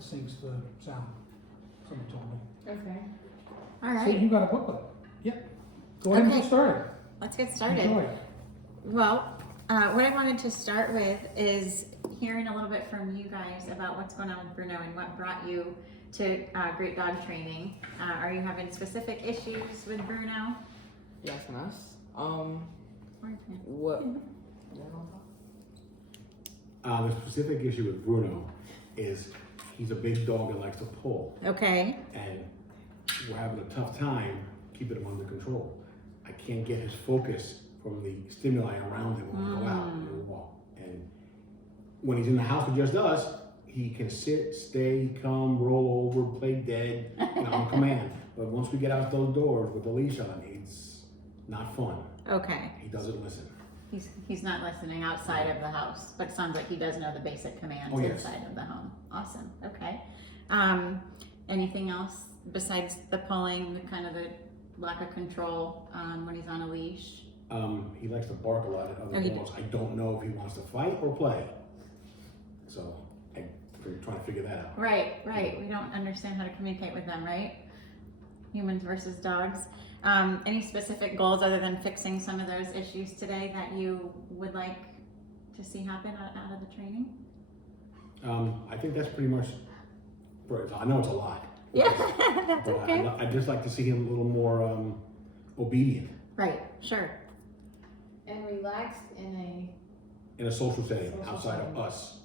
that syncs the sound, someone told me. Okay. All So you right, got a booklet? Yep. Go ahead and Okay. get started. let's get started. Enjoy. Well, what I wanted to start with is hearing a little bit from you guys about what's going on with Bruno and what brought you to Great Dog Training. Are you having specific issues with Bruno? You asking us? What? The specific issue with Bruno is he's a big dog and likes to pull, Okay, and we're having a tough time keeping him under control. I can't get his focus from the stimuli around him when we go out and we walk. And when he's in the house with just us, he can sit, stay, come, roll over, play dead, on command. But once we get out those doors with the leash on, it's not fun. okay. He doesn't listen. He's not listening outside of the house, but it sounds like he does know the basic commands Oh, yes. inside of the home. Awesome. Okay. Anything else besides the pulling, the kind of the lack of control when he's on a leash? He likes to bark a lot at other he dogs. I don't know if he wants to fight or play. So I'm trying to figure that out. Right. We don't understand how to communicate with them, right? Humans versus dogs. Any specific goals other than fixing some of those issues today that you would like to see happen out of the training? I think that's pretty much. I know it's a lot. Yeah, that's But okay. I'd just like to see him a little more obedient Right, sure. And relaxed in in a social setting Social outside setting. of us.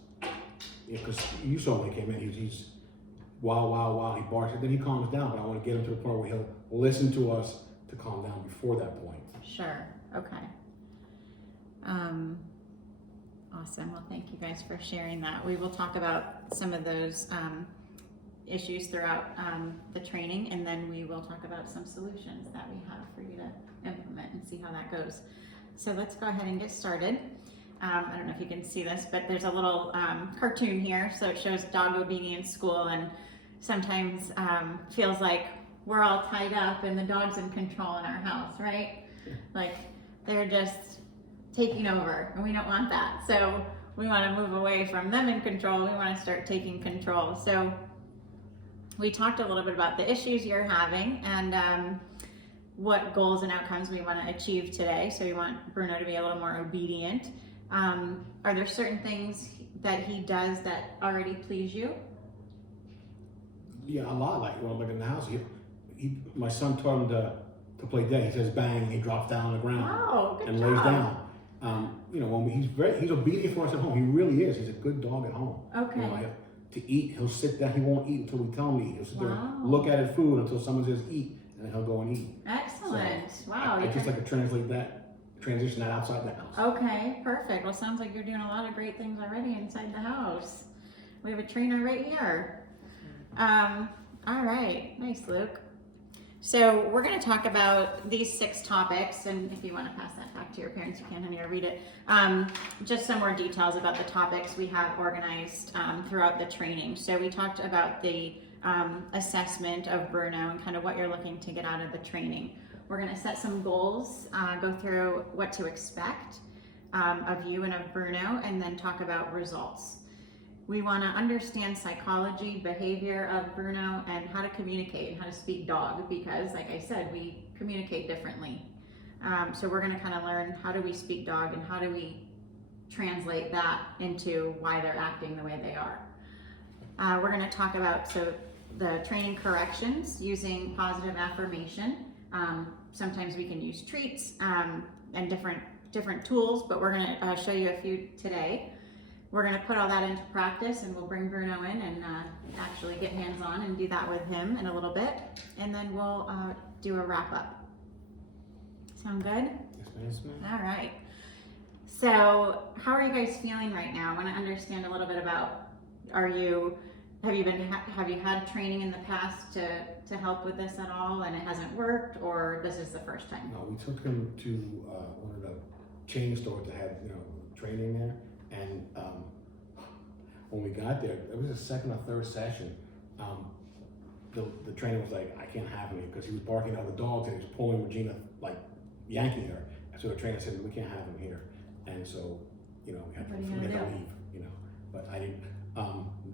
Because you saw when he came in, he's wow, he barks, and then he calms down. But I want to get him to the point where he'll listen to us to calm down before that point. Sure. Okay. Awesome. Well, thank you guys for sharing that. We will talk about some of those issues throughout the training, and then we will talk about some solutions that we have for you to implement and see how that goes. So let's go ahead and get started. I don't know if you can see this, but there's a little cartoon here. So it shows dog obedience school, and sometimes feels like we're all tied up and the dog's in control in our house, right? Like they're just taking over, and we don't want that. So we want to move away from them in control. We want to start taking control. So we talked a little bit about the issues you're having and what goals and outcomes we want to achieve today. So we want Bruno to be a little more obedient. Are there certain things that he does that already please you? Yeah, a lot. Like in the house, my son taught him to play dead. He says bang, and he drops down on the ground Wow, good and job. lays down. When he's obedient for us at home. He really is. He's a good dog at home. Okay. To eat, he'll sit down. He won't eat until we tell him to eat. He'll sit there Wow. and look at his food until someone says eat, and then he'll go and eat. Excellent. So, Wow. I just like to transition that outside the house. Okay, perfect. Well, sounds like you're doing a lot of great things already inside the house. We have a trainer right here. All right, nice, Luke. So we're going to talk about these 6 topics, and if you want to pass that back to your parents, you can, honey, or read it. Just some more details about the topics we have organized throughout the training. So we talked about the assessment of Bruno and kind of what you're looking to get out of the training. We're going to set some goals, go through what to expect of you and of Bruno, and then talk about results. We want to understand psychology, behavior of Bruno, and how to communicate and how to speak dog, because like I said, we communicate differently. So we're going to kind of learn how do we speak dog and how do we translate that into why they're acting the way they are. We're going to talk about the training corrections using positive affirmation. Sometimes we can use treats and different tools, but we're going to show you a few today. We're going to put all that into practice, and we'll bring Bruno in and actually get hands-on and do that with him in a little bit. And then we'll do a wrap-up. Sound good? Yes, ma'am. All right. So how are you guys feeling right now? I want to understand a little bit about, have you had training in the past to help with this at all and it hasn't worked, or this is the first time? No, we took him to one of the chain stores that had training there, and when we got there, it was the second or third session. The trainer was like, "I can't have him here," because he was barking at other dogs and he was pulling Regina, like yanking her. And so the trainer said, "We can't have him here." And so we had What are to you gonna do? leave. but I didn't.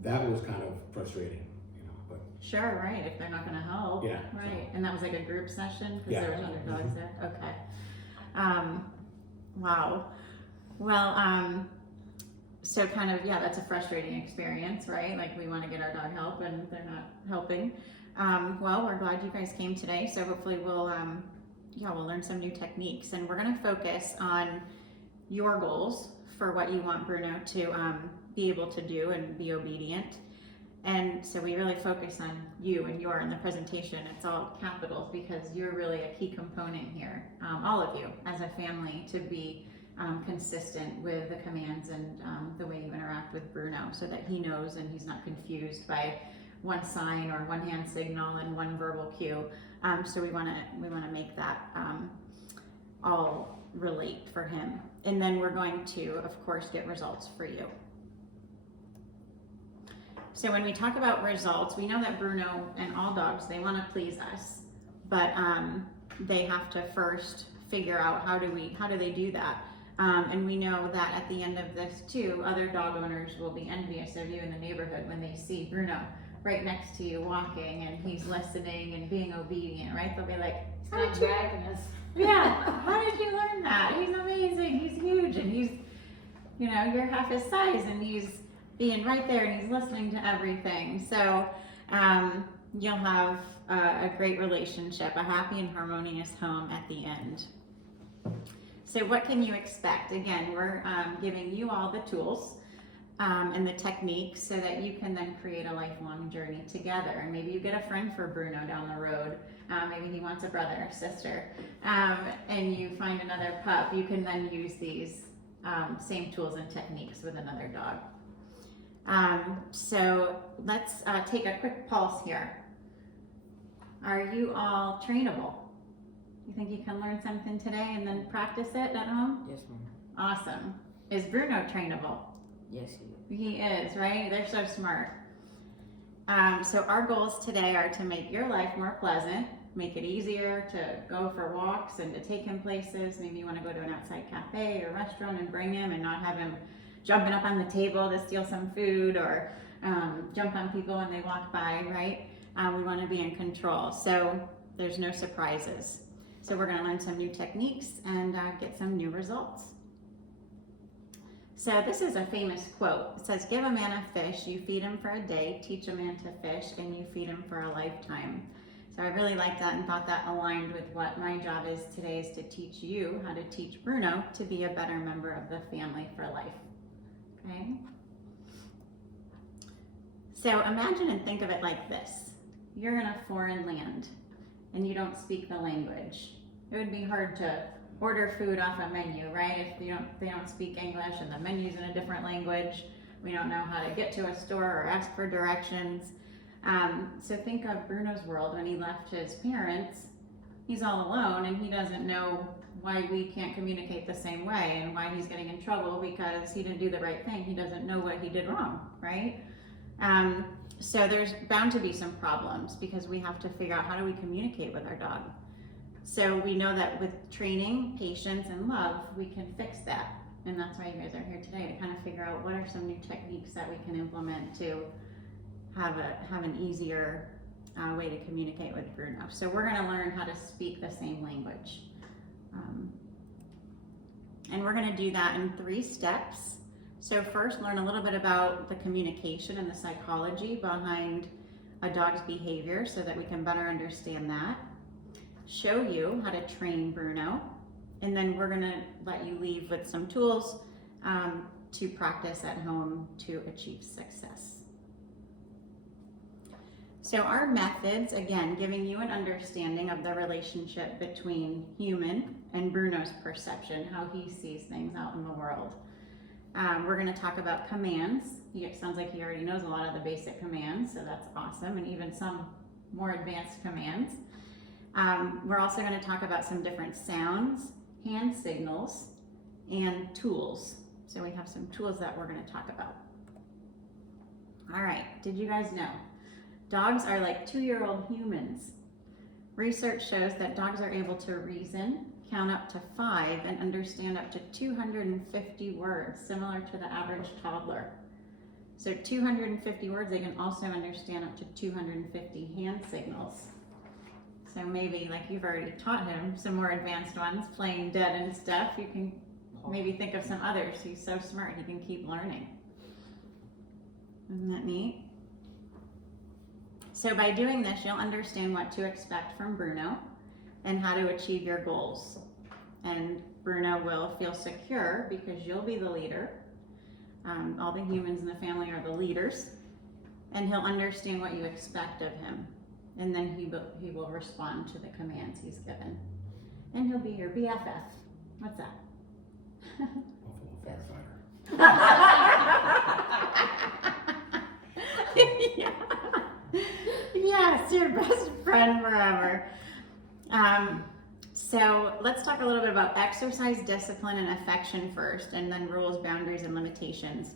That was kind of frustrating, you know. But Sure, right, if they're not gonna help. Yeah, Right, and that was like a group session, because Yeah. there was other dogs there, okay. Wow. Well, so kind of, yeah, that's a frustrating experience, right? Like we wanna get our dog help and they're not helping. Well, we're glad you guys came today, so hopefully we'll learn some new techniques, and we're gonna focus on your goals for what you want Bruno to be able to do and be obedient. And so we really focus on you and your in the presentation. It's all capitals because you're really a key component here, all of you as a family, to be consistent with the commands and the way you interact with Bruno, so that he knows and he's not confused by one sign or one hand signal and one verbal cue. So we want to make that all relate for him, and then we're going to, of course, get results for you. So when we talk about results, we know that Bruno and all dogs, they want to please us, but they have to first figure out how do they do that. And we know that at the end of this too, other dog owners will be envious of you in the neighborhood when they see Bruno right next to you walking and he's listening and being obedient, right? They'll be like, It's not dragging us. yeah, how did you learn that? He's amazing, he's huge, and he's, you're half his size, and he's being right there and he's listening to everything. So you'll have a great relationship, a happy and harmonious home at the end. So what can you expect? Again, we're giving you all the tools and the techniques so that you can then create a lifelong journey together. And maybe you get a friend for Bruno down the road. Maybe he wants a brother or sister, and you find another pup. You can then use these same tools and techniques with another dog. So let's take a quick pulse here. Are you all trainable? You think you can learn something today and then practice it at home? Yes, ma'am. Awesome. Is Bruno trainable? Yes, he is. He is, right? They're so smart. So our goals today are to make your life more pleasant, make it easier to go for walks and to take him places. Maybe you want to go to an outside cafe or restaurant and bring him and not have him jumping up on the table to steal some food or jump on people when they walk by, right? We want to be in control, so there's no surprises. So we're going to learn some new techniques and get some new results. So this is a famous quote. It says, "Give a man a fish, you feed him for a day, teach a man to fish, and you feed him for a lifetime." So I really liked that and thought that aligned with what my job is today, is to teach you how to teach Bruno to be a better member of the family for life. Okay? So imagine and think of it like this. You're in a foreign land and you don't speak the language. It would be hard to order food off a menu, right? If they don't speak English and the menu's in a different language, we don't know how to get to a store or ask for directions. So think of Bruno's world when he left his parents. He's all alone and he doesn't know why we can't communicate the same way and why he's getting in trouble because he didn't do the right thing. He doesn't know what he did wrong, right? So there's bound to be some problems because we have to figure out how do we communicate with our dog. So we know that with training, patience, and love, we can fix that. And that's why you guys are here today, to kind of figure out what are some new techniques that we can implement to have an easier way to communicate with Bruno. So we're going to learn how to speak the same language. And we're going to do that in 3 steps. So first, learn a little bit about the communication and the psychology behind a dog's behavior so that we can better understand that. Show you how to train Bruno, and then we're going to let you leave with some tools to practice at home to achieve success. So our methods, again, giving you an understanding of the relationship between human and Bruno's perception, how he sees things out in the world. We're going to talk about commands. It sounds like he already knows a lot of the basic commands, so that's awesome, and even some more advanced commands. We're also going to talk about some different sounds, hand signals, and tools. So we have some tools that we're going to talk about. All right, did you guys know? Dogs are like 2-year-old humans. Research shows that dogs are able to reason, count up to 5, and understand up to 250 words, similar to the average toddler. So 250 words, they can also understand up to 250 hand signals. So maybe, like you've already taught him some more advanced ones, playing dead and stuff, you can maybe think of some others. He's so smart, he can keep learning. Isn't that neat? So by doing this, you'll understand what to expect from Bruno and how to achieve your goals. And Bruno will feel secure because you'll be the leader. All the humans in the family are the leaders. And he'll understand what you expect of him. And then he will respond to the commands he's given. And he'll be your BFF. What's that? Buffalo firefighter. Yeah. Yes, your best friend forever. So let's talk a little bit about exercise, discipline, and affection first, and then rules, boundaries, and limitations.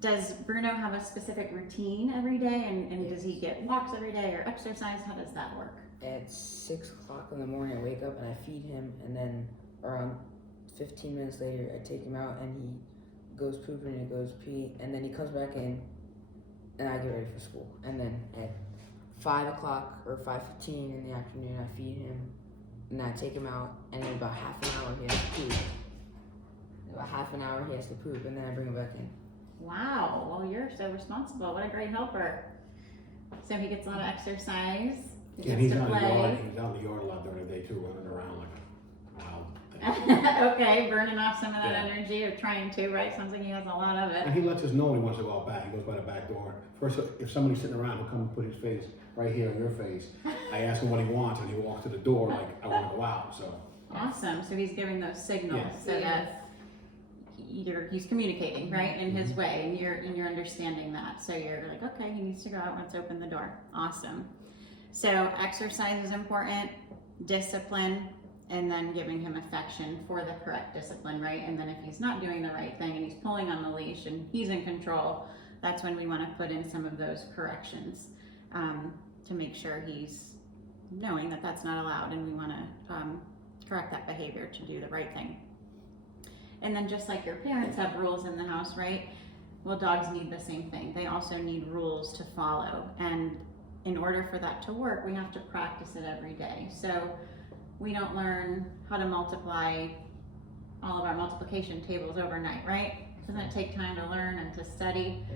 Does Bruno have a specific routine every day, and does he get walks every day or exercise? How does that work? At 6 o'clock in the morning, I wake up and I feed him, and then around 15 minutes later, I take him out and he goes pooping and he goes pee, and then he comes back in, and I get ready for school. And then at 5 o'clock or 5:15 in the afternoon, I feed him, and I take him out, and in about half an hour he has to poop. About half an hour he has to poop, and then I bring him back in. Wow, well, you're so responsible. What a great helper. So he gets a lot of exercise. He And gets he's to out in the play. yard. He's out in the yard a lot during the day too, running around like a wild thing. Okay, burning off some of that Yeah. energy of trying to, right? Sounds like he has a lot of it. And he lets us know when he wants to go out back. He goes by the back door. First, if somebody's sitting around, he'll come and put his face right here on your face. I ask him what he wants, and he walks to the door like, I want to go out. So Awesome. So he's giving those signals Yeah. so that he's communicating, right, in his way, and you're understanding that. So you're like, okay, he needs to go out. Let's open the door. Awesome. So exercise is important, discipline, and then giving him affection for the correct discipline, right? And then if he's not doing the right thing and he's pulling on the leash and he's in control, that's when we want to put in some of those corrections to make sure he's knowing that that's not allowed, and we want to correct that behavior to do the right thing. And then just like your parents have rules in the house, right? Well, dogs need the same thing. They also need rules to follow. And in order for that to work, we have to practice it every day. So we don't learn how to multiply all of our multiplication tables overnight, right? Doesn't it take time to learn and to study?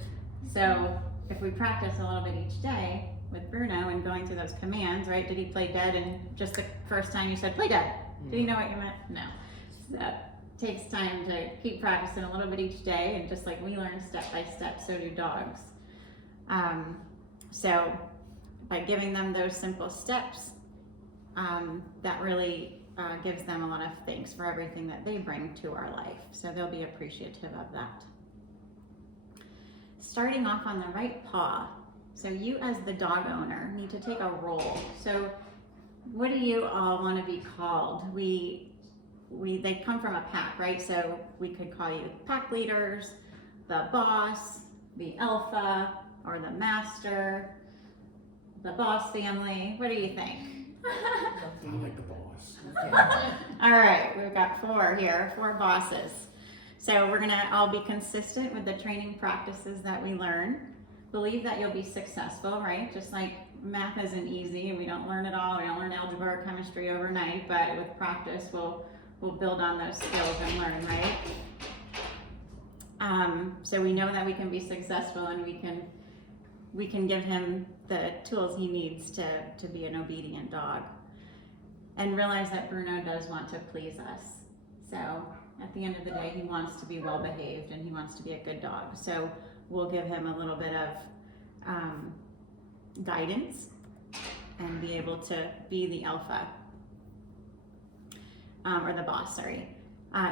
So if we practice a little bit each day with Bruno and going through those commands, right? Did he play dead? And just the first time you said, play dead. Did he know what you meant? No. So that takes time to keep practicing a little bit each day. And just like we learn step by step, so do dogs. So by giving them those simple steps, that really gives them a lot of thanks for everything that they bring to our life. So they'll be appreciative of that. Starting off on the right paw. So you as the dog owner need to take a role. So what do you all want to be called? They come from a pack, right? So we could call you pack leaders, the boss, the alpha, or the master, the boss family. What do you think? I like the boss. All right, we've got 4 here, 4 bosses. So we're gonna all be consistent with the training practices that we learn. Believe that you'll be successful, right? Just like math isn't easy, and we don't learn it all. We don't learn algebra or chemistry overnight, but with practice, we'll build on those skills and learn, right? So we know that we can be successful, and we can give him the tools he needs to be an obedient dog. And realize that Bruno does want to please us. So at the end of the day, he wants to be well behaved and he wants to be a good dog. So we'll give him a little bit of guidance and be able to be the alpha, or the boss, sorry.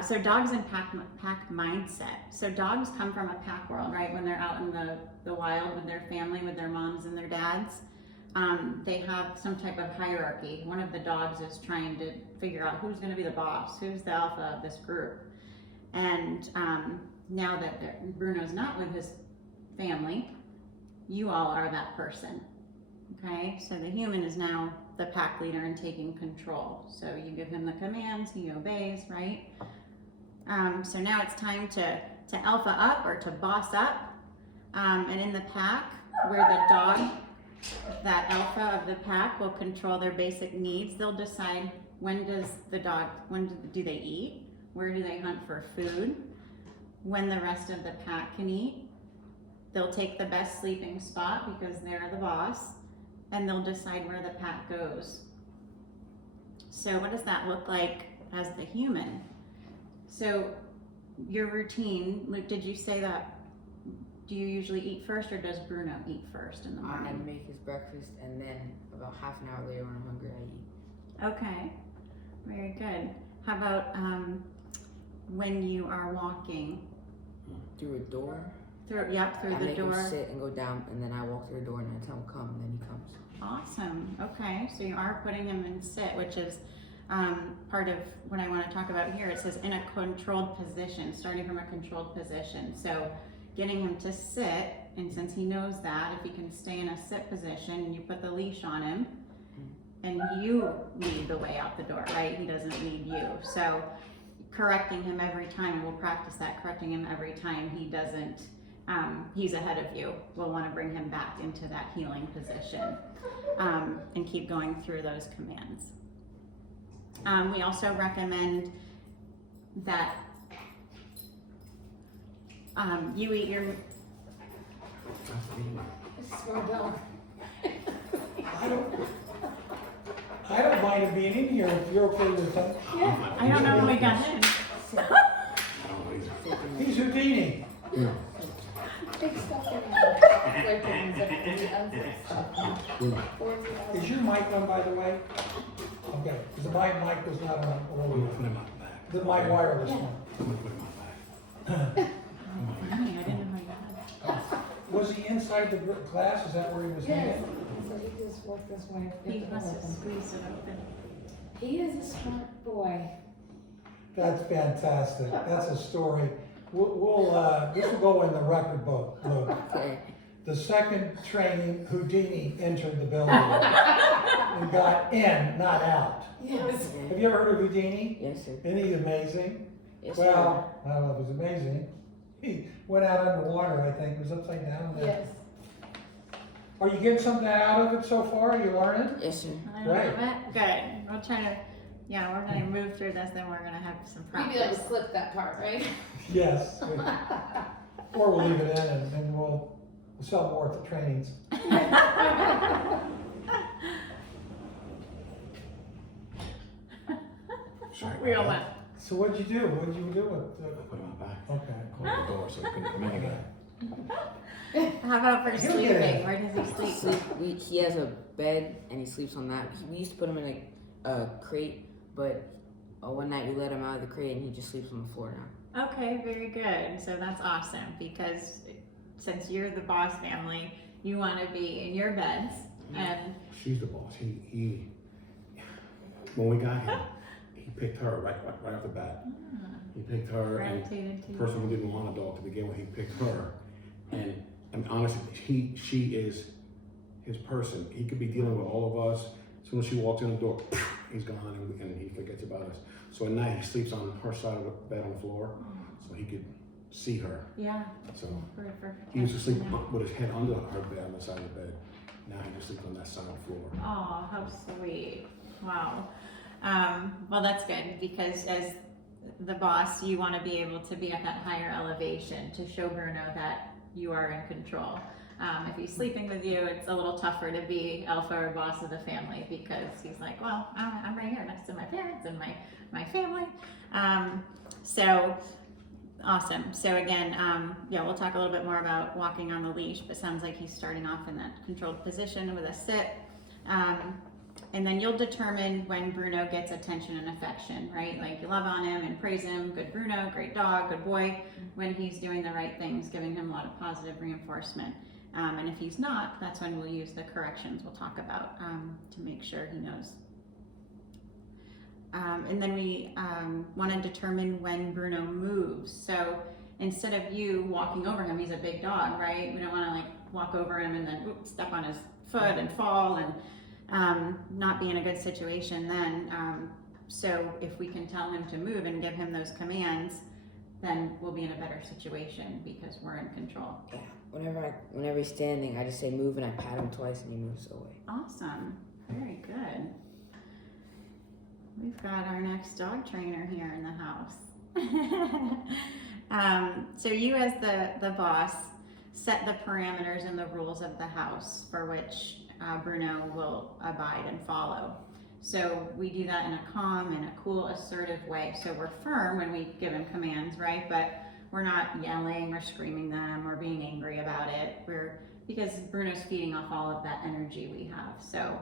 So dogs in pack mindset. So dogs come from a pack world, right? When they're out in the wild with their family, with their moms and their dads, they have some type of hierarchy. One of the dogs is trying to figure out who's going to be the boss, who's the alpha of this group. And now that Bruno's not with his family, you all are that person. Okay, so the human is now the pack leader and taking control. So you give him the commands, he obeys, right? So now it's time to alpha up or to boss up. And in the pack, where the dog, that alpha of the pack, will control their basic needs, they'll decide when do they eat, where do they hunt for food, when the rest of the pack can eat. They'll take the best sleeping spot because they're the boss, and they'll decide where the pack goes. So what does that look like as the human? So your routine, Luke, did you say that, do you usually eat first, or does Bruno eat first in the I morning? make his breakfast, and then about half an hour later when I'm hungry, I eat. Okay, very good. How about when you are walking? Through a door. Through I the make him door. sit and go down, and then I walk through the door, and I tell him come, and then he comes. Awesome. Okay, so you are putting him in sit, which is part of what I want to talk about here. It says in a controlled position, starting from a controlled position. So getting him to sit, and since he knows that, if he can stay in a sit position and you put the leash on him, and you lead the way out the door, right? He doesn't lead you. So correcting him every time, and we'll practice that, correcting him every time he doesn't, he's ahead of you. We'll want to bring him back into that healing position, and keep going through those commands. We also recommend that you eat your, Smart dog. I don't mind it being in here if you're okay with that. Yeah. I don't know when we got in. I don't know either. He's Houdini. Yeah. Big stuff in there. Like the Is your mic on, by the way? Okay, because my mic was not on I'm gonna earlier. put him on back. My wireless one. I'm gonna put him on back. I didn't know you had. Was he inside the class? Is that where he was Yes. hanging? So he just walked this way. He must have squeezed it open. He is a smart boy. That's fantastic. That's a story. This will go in the record book, Luke. Okay. The second training, Houdini entered the building and got in, not out. Yes. Have you ever heard of Houdini? Yes, sir. Isn't he amazing? Yes, sir. Well, I don't know if it was amazing. He went out underwater, I think, it was upside down. Yes. Are you getting something out of it so far? Are you learning? Yes, sir. I love Right. it. Good. We'll try to, we're going to move through this, then we're going to have some You'd be able practice. to clip that part, right? Yes. Or we'll leave it in and we'll sell more at the trainings. Sorry about We all that. went. So what'd you do? What'd you do with I put him on back. Okay. Close the door so he couldn't come in again. How about for He'll sleeping? get it. Where does he sleep? He has a bed, and he sleeps on that. We used to put him in a crate, but one night we let him out of the crate, and he just sleeps on the floor now. Okay, very good. So that's awesome, because since you're the boss family, you want to be in your beds, and She's the boss. He when we got him, he picked her right off the bat. He picked her, and gravitated to the person who didn't want a dog to begin with, he picked her. And honestly, she is his person. He could be dealing with all of us. As soon as she walks in the door, he's gone, and he forgets about us. So at night, he sleeps on her side of the bed on the floor, so he could see her. Yeah. So For he used to sleep protection, with his head under her bed on the side of the bed. Now he just sleeps on that side of the floor. yeah. Oh, how sweet. Wow. Well, that's good, because as the boss, you want to be able to be at that higher elevation to show Bruno that you are in control. If he's sleeping with you, it's a little tougher to be alpha or boss of the family, because he's like, well, I'm right here next to my parents and my family. So awesome. So again, we'll talk a little bit more about walking on the leash, but sounds like he's starting off in that controlled position with a sit. And then you'll determine when Bruno gets attention and affection, right? Like you love on him and praise him, good Bruno, great dog, good boy, when he's doing the right things, giving him a lot of positive reinforcement. And if he's not, that's when we'll use the corrections we'll talk about to make sure he knows. And then we want to determine when Bruno moves. So instead of you walking over him, he's a big dog, right? We don't want to like walk over him and then step on his foot and fall and not be in a good situation then. So if we can tell him to move and give him those commands, then we'll be in a better situation because we're in control. Yeah. whenever he's standing, I just say move and I pat him twice and he moves away. Awesome. Very good. We've got our next dog trainer here in the house. So you as the boss set the parameters and the rules of the house for which Bruno will abide and follow. So we do that in a calm and a cool, assertive way. So we're firm when we give him commands, right? But we're not yelling or screaming them or being angry about it. Because Bruno's feeding off all of that energy we have. So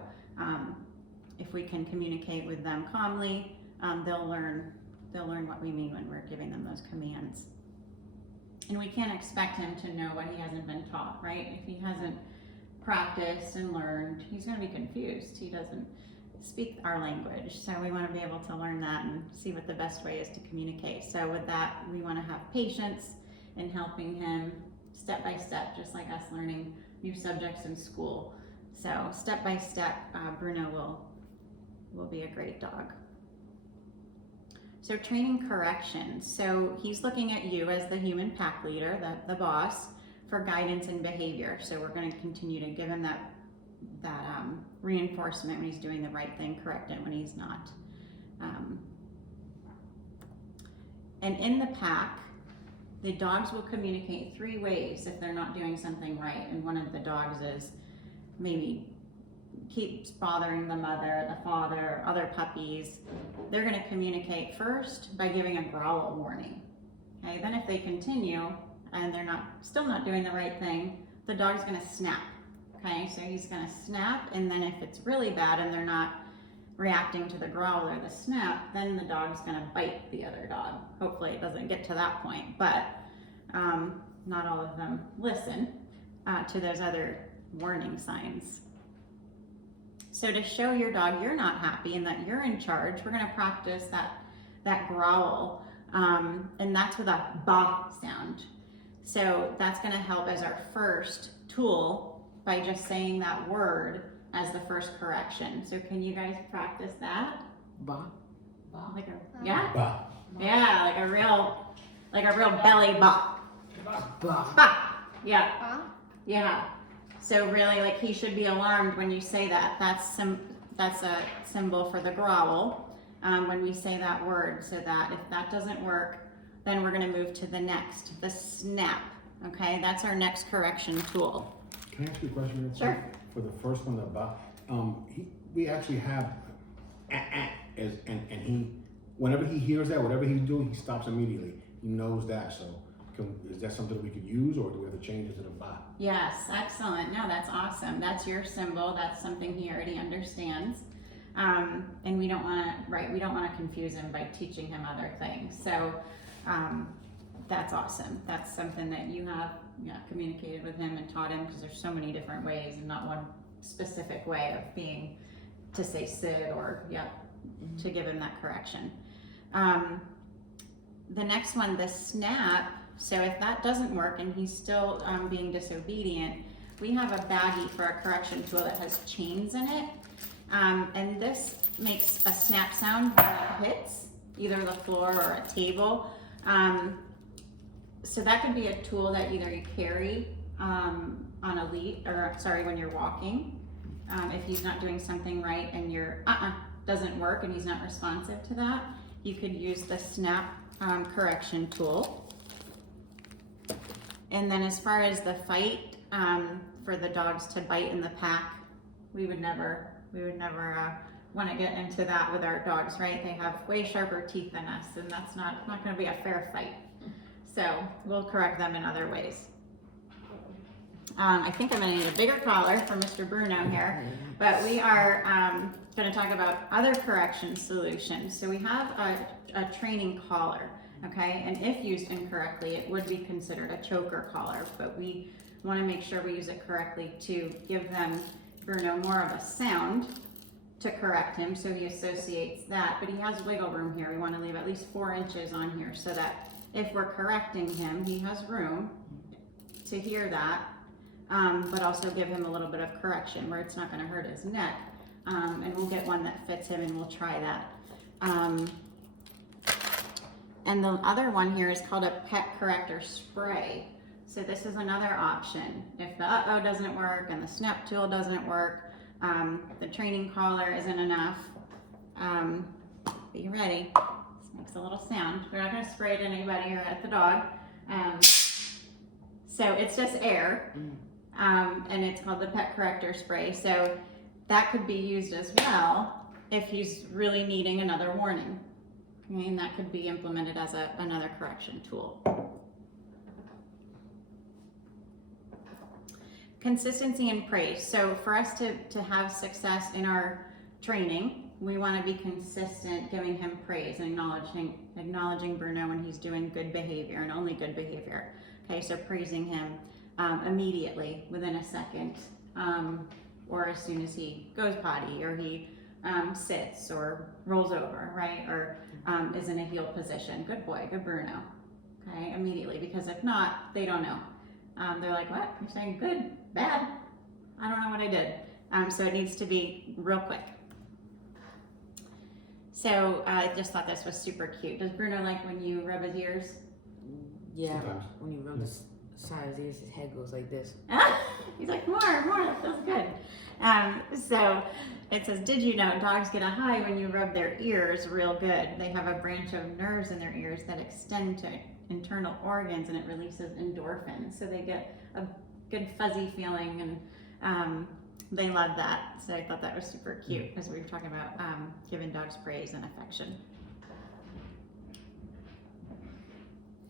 if we can communicate with them calmly, they'll learn what we mean when we're giving them those commands. And we can't expect him to know what he hasn't been taught, right? If he hasn't practiced and learned, he's going to be confused. He doesn't speak our language. So we want to be able to learn that and see what the best way is to communicate. So with that, we want to have patience in helping him step by step, just like us learning new subjects in school. So step by step, Bruno will be a great dog. So training correction. So he's looking at you as the human pack leader, the boss, for guidance and behavior. So we're going to continue to give him that reinforcement when he's doing the right thing, correct it when he's not. And in the pack, the dogs will communicate 3 ways if they're not doing something right. And one of the dogs is maybe keeps bothering the mother, the father, other puppies. They're going to communicate first by giving a growl warning. Okay, then if they continue and they're still not doing the right thing, the dog's going to snap. Okay, so he's going to snap, and then if it's really bad and they're not reacting to the growl or the snap, then the dog's going to bite the other dog. Hopefully it doesn't get to that point, but not all of them listen to those other warning signs. So to show your dog you're not happy and that you're in charge, we're going to practice that growl, and that's with a ba sound. So that's going to help as our first tool by just saying that word as the first correction. So can you guys practice that? Ba. Yeah? Bah. Yeah, like a real belly ba. Ba. Ba. Yeah. Yeah. So really, like, he should be alarmed when you say that. That's a symbol for the growl when we say that word. So that if that doesn't work, then we're going to move to the next, the snap. Okay, that's our next correction tool. Can I ask you a question? Sure. For the first one, we actually have and he, whenever he hears that, whatever he's doing, he stops immediately. He knows that. So is that something that we could use, or do we have to change it to the ba? Yes, excellent. No, that's awesome. That's your symbol. That's something he already understands. And we don't want to confuse him by teaching him other things. So that's awesome. That's something that you have communicated with him and taught him, because there's so many different ways and not one specific way of being to say sit or to give him that correction. The next one, the snap. So if that doesn't work and he's still being disobedient, we have a baggie for a correction tool that has chains in it. And this makes a snap sound when it hits either the floor or a table. So that could be a tool that either you carry on a lead, when you're walking. If he's not doing something right and your doesn't work and he's not responsive to that, you could use the snap correction tool. And then as far as the fight, for the dogs to bite in the pack, we would never want to get into that with our dogs, right? They have way sharper teeth than us, and that's not going to be a fair fight. So we'll correct them in other ways. I think I'm going to need a bigger collar for Mr. Bruno here, but we are going to talk about other correction solutions. So we have a training collar, okay? And if used incorrectly, it would be considered a choker collar, but we want to make sure we use it correctly to give them, Bruno, more of a sound to correct him, so he associates that, but he has wiggle room here. We want to leave at least 4 inches on here so that if we're correcting him, he has room to hear that, but also give him a little bit of correction where it's not going to hurt his neck. And we'll get one that fits him and we'll try that. And the other one here is called a pet corrector spray. So this is another option. If the uh-oh doesn't work and the snap tool doesn't work, the training collar isn't enough, be ready. This makes a little sound. We're not gonna spray it at anybody or at the dog. So it's just air, and it's called the pet corrector spray. So that could be used as well if he's really needing another warning. Okay, and that could be implemented as another correction tool. Consistency and praise. So for us to have success in our training, we want to be consistent, giving him praise and acknowledging Bruno when he's doing good behavior and only good behavior. Okay, so praising him immediately within a second, or as soon as he goes potty, or he sits or rolls over, right, or is in a heel position. Good boy, good Bruno. Okay, immediately, because if not, they don't know. They're like, what? You're saying good, bad? I don't know what I did. So it needs to be real quick. So I just thought this was super cute. Does Bruno like when you rub his ears? Yeah, Sometimes. when you rub the side of his ears, his head goes like this. He's like, more, that feels good. So it says, did you know dogs get a high when you rub their ears real good? They have a branch of nerves in their ears that extend to internal organs, and it releases endorphins. So they get a good fuzzy feeling, and they love that. So I thought that was super cute as we were talking about giving dogs praise and affection.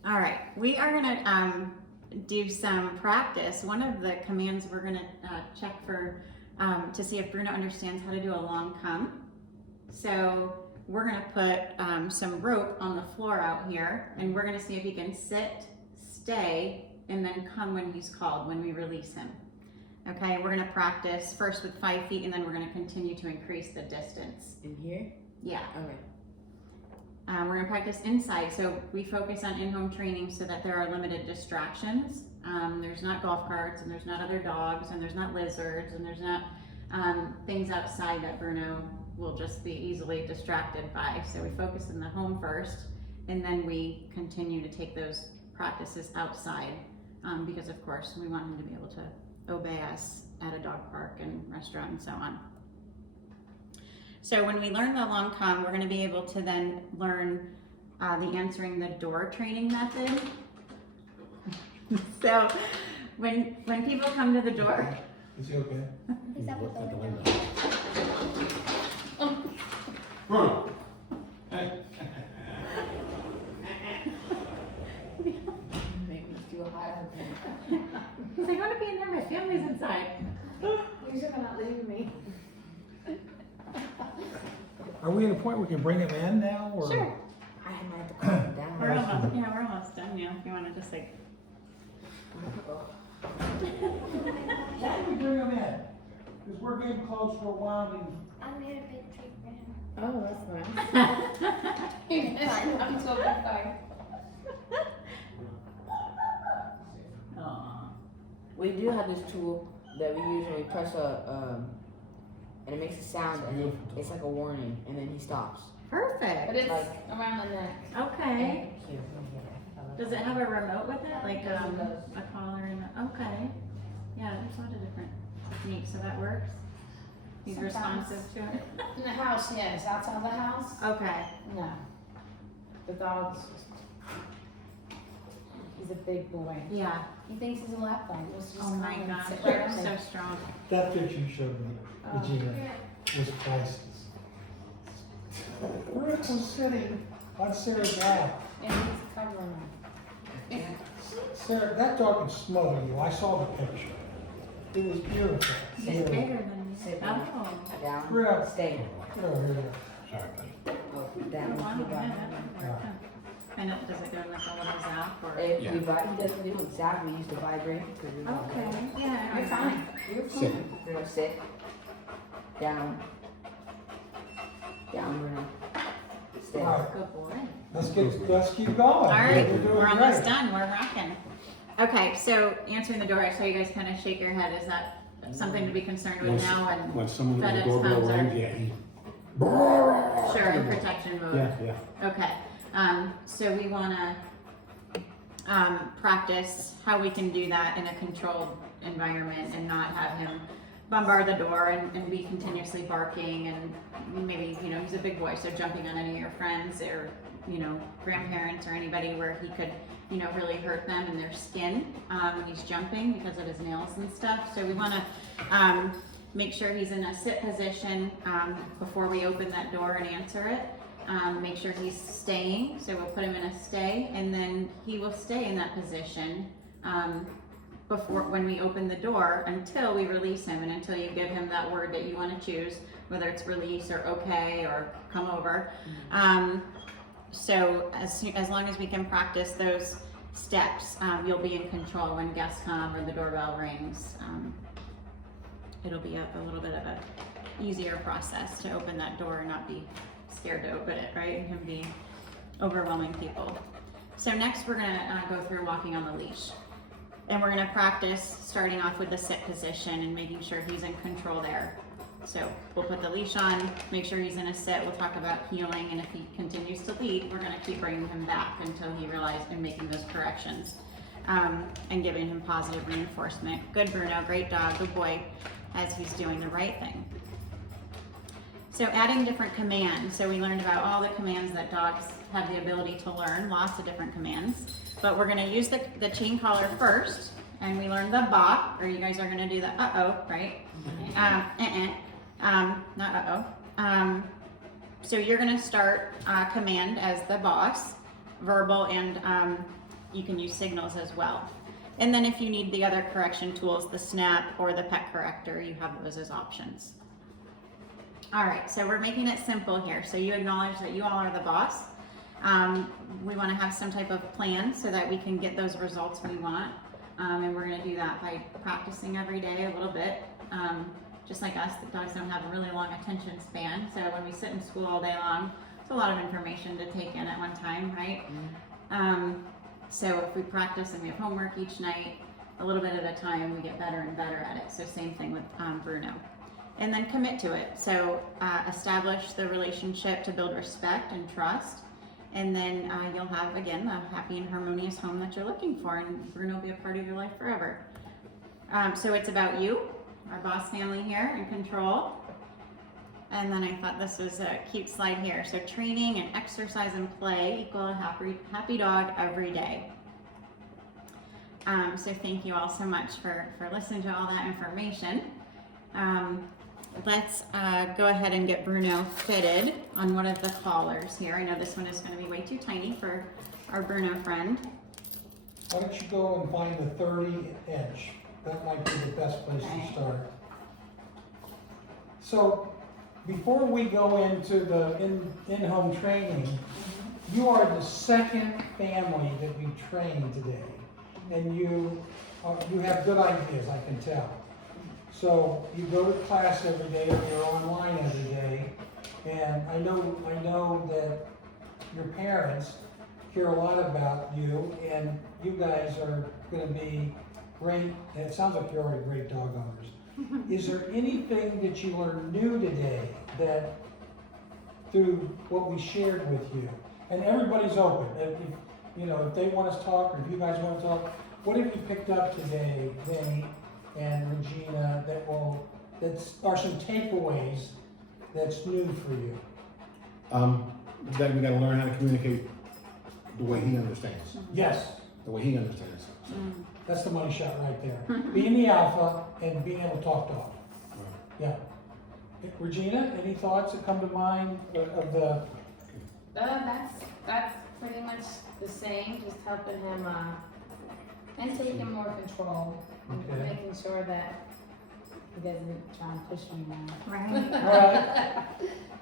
All right, we are gonna do some practice. One of the commands we're gonna check for to see if Bruno understands how to do a long come. So we're gonna put some rope on the floor out here, and we're gonna see if he can sit, stay, and then come when he's called, when we release him. Okay, we're gonna practice first with 5 feet, and then we're gonna continue to increase the distance. In here? Yeah. Okay. We're gonna practice inside, so we focus on in-home training so that there are limited distractions. There's not golf carts, and there's not other dogs, and there's not lizards, and there's not things outside that Bruno will just be easily distracted by. So we focus in the home first, and then we continue to take those practices outside, because of course we want him to be able to obey us at a dog park and restaurant and so on. So when we learn the long come, we're going to be able to then learn the answering the door training method. So when people come to the door, Is he okay? Is that what At the the window. Bruno. Hey. Make me feel higher. he's like, I want to be in there, my family's inside. You're still not leaving me. Are we at a point we can bring him in now, or? Sure. I might have to calm him down. We're almost done now. If you want to just like. Why don't we bring him in? Because we're getting close to a winding. I made a big treat for him. Oh, that's nice. I'm so big. Aw. We do have this tool that we use when we press and it makes a sound, and it's like a warning, and then he stops. Perfect. But it's around the neck. Okay. Does it have a remote with it, like a collar and okay? Yeah, there's a lot of different techniques, so that works. He's Sometimes. responsive to it. In the house, yes. Outside the house, Okay. no. The dog's he's a big boy. Yeah. He thinks he's a lap dog. Let's just Oh my come and gosh, sit you're right on so there. strong. That picture you showed me, Oh, Regina, was priceless. Rick was sitting on Sarah's lap. And he's covering him. Sarah, that dog can smother you. I saw the picture. It was beautiful. He's Beautiful. bigger than me. Sit down. Oh. Down. Rick. Stay. Get over here. Sorry, buddy. Oh, down. Oh, wow, Keep yeah, on. that would work, huh? And does it go in like a little zap or? If Yeah. he doesn't do it, Zach, we use the vibrate. Okay, yeah. You're fine. You're Sit. fine. Bruno, sit. Down. Down, Bruno. Stay. All right, Good boy. let's keep going. All right, We're doing we're almost great. done. We're rocking. Okay, so answering the door, I saw you guys kind of shake your head. Is that something to be concerned with Once- now? And When someone with FedEx the doorbell comes rings, or- yeah, he. sure, in protection mode. Yeah, yeah. Okay, so we want to practice how we can do that in a controlled environment and not have him bombard the door and be continuously barking, and maybe, you know, he's a big boy, so jumping on any of your friends or, you know, grandparents or anybody where he could, you know, really hurt them in their skin when he's jumping because of his nails and stuff. So we want to make sure he's in a sit position before we open that door and answer it. Make sure he's staying, so we'll put him in a stay, and then he will stay in that position before, when we open the door, until we release him and until you give him that word that you want to choose, whether it's release or okay or come over. So as long as we can practice those steps, you'll be in control when guests come or the doorbell rings. It'll be a little bit of a easier process to open that door and not be scared to open it, right? It can be overwhelming people. So next we're gonna go through walking on the leash. And we're gonna practice starting off with the sit position and making sure he's in control there. So we'll put the leash on, make sure he's in a sit. We'll talk about heeling, and if he continues to lead, we're gonna keep bringing him back until he realizes and making those corrections and giving him positive reinforcement. Good, Bruno, great dog, good boy, as he's doing the right thing. So adding different commands. So we learned about all the commands that dogs have the ability to learn, lots of different commands. But we're gonna use the chain collar first, and we learned the bop, or you guys are gonna do the uh-oh, right? Not uh-oh. So you're gonna start command as the boss, verbal, and you can use signals as well. And then if you need the other correction tools, the snap or the pet corrector, you have those as options. All right, so we're making it simple here. So you acknowledge that you all are the boss. We want to have some type of plan so that we can get those results we want. And we're going to do that by practicing every day a little bit. Just like us, the dogs don't have a really long attention span. So when we sit in school all day long, it's a lot of information to take in at one time, right? So if we practice and we have homework each night, a little bit at a time, we get better and better at it. So same thing with Bruno. And then commit to it. So establish the relationship to build respect and trust. And then you'll have, again, the happy and harmonious home that you're looking for, and Bruno will be a part of your life forever. So it's about you, our boss family here, in control. And then I thought this was a cute slide here. So training and exercise and play equal a happy dog every day. So thank you all so much for listening to all that information. Let's go ahead and get Bruno fitted on one of the collars here. I know this one is going to be way too tiny for our Bruno friend. Why don't you go and find the 30-inch? That might be the best place to start. So before we go into the in-home training, you are the second family that we trained today. And you have good ideas, I can tell. So you go to class every day, or you're online every day, and I know that your parents hear a lot about you, and you guys are going to be great. And it sounds like you're already great dog owners. Is there anything that you learned new today that through what we shared with you? And everybody's open. If they want us to talk, or if you guys want to talk, what have you picked up today, Vinny and Regina, that are some takeaways that's new for you? That we gotta learn how to communicate the way he understands. Yes, The way he understands. that's the money shot right there. Being the alpha and being able to talk dog. Yeah. Regina, any thoughts that come to mind of the? That's pretty much the same, just helping him and taking more control. Okay. Making sure that he doesn't try and push me now. Right. All right.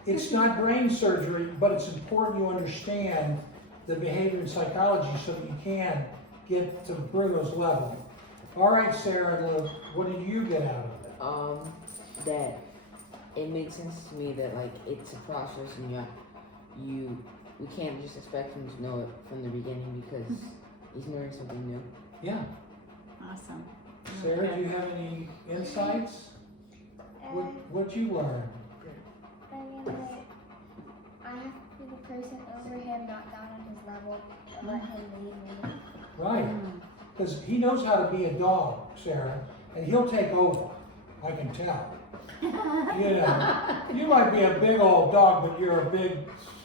It's not brain surgery, but it's important you understand the behavior and psychology so that you can get to Bruno's level. All right, Sarah and Luke, what did you get out of it? That it made sense to me that like it's a process, and we can't just expect him to know it from the beginning because he's learning something new. Yeah. Awesome. Sarah, do you have any insights? What'd you learn? I mean, like, I have to be the person over him, not down on his level, but let him lead me. Right, because he knows how to be a dog, Sarah, and he'll take over, I can tell. You know, you might be a big old dog, but you're a big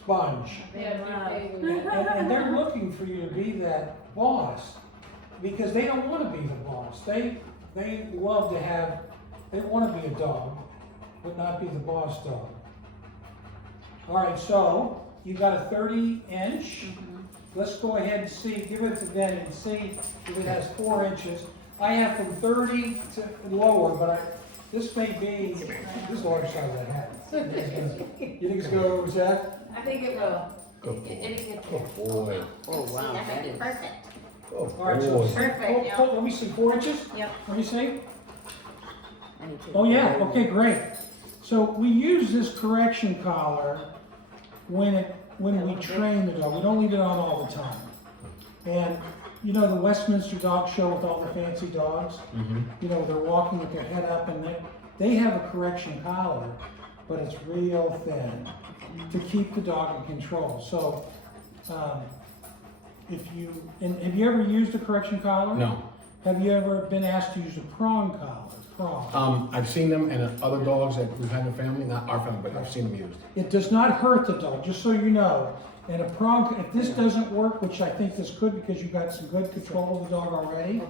sponge. And they're looking for you to be that boss, because they don't want to be the boss. They love to have, they want to be a dog, but not be the boss dog. All right, so you got a 30-inch. Let's go ahead and see, give it to Denny and see if it has 4 inches. I have from 30 to lower, but this may be, this is the large size I have. You think it's gonna over that? I think it will. Good boy. It'll get there. Good boy. Oh wow, That that might be is. perfect. Good All right, so boy. Perfect, yeah. let me see, 4 inches? Yep. Let me see. I need to- Oh yeah, okay, great. So we use this correction collar when we train the dog. We don't leave it on all the time. And you know the Westminster Dog Show with all the fancy dogs? Mhm. You know, they're walking with their head up and they have a correction collar, but it's real thin to keep the dog in control. So, have you ever used a correction collar? No. Have you ever been asked to use a prong collar? I've seen them in other dogs that we've had in the family, not our family, but I've seen them used. It does not hurt the dog, just so you know. And a prong, if this doesn't work, which I think this could because you've got some good control of the dog already,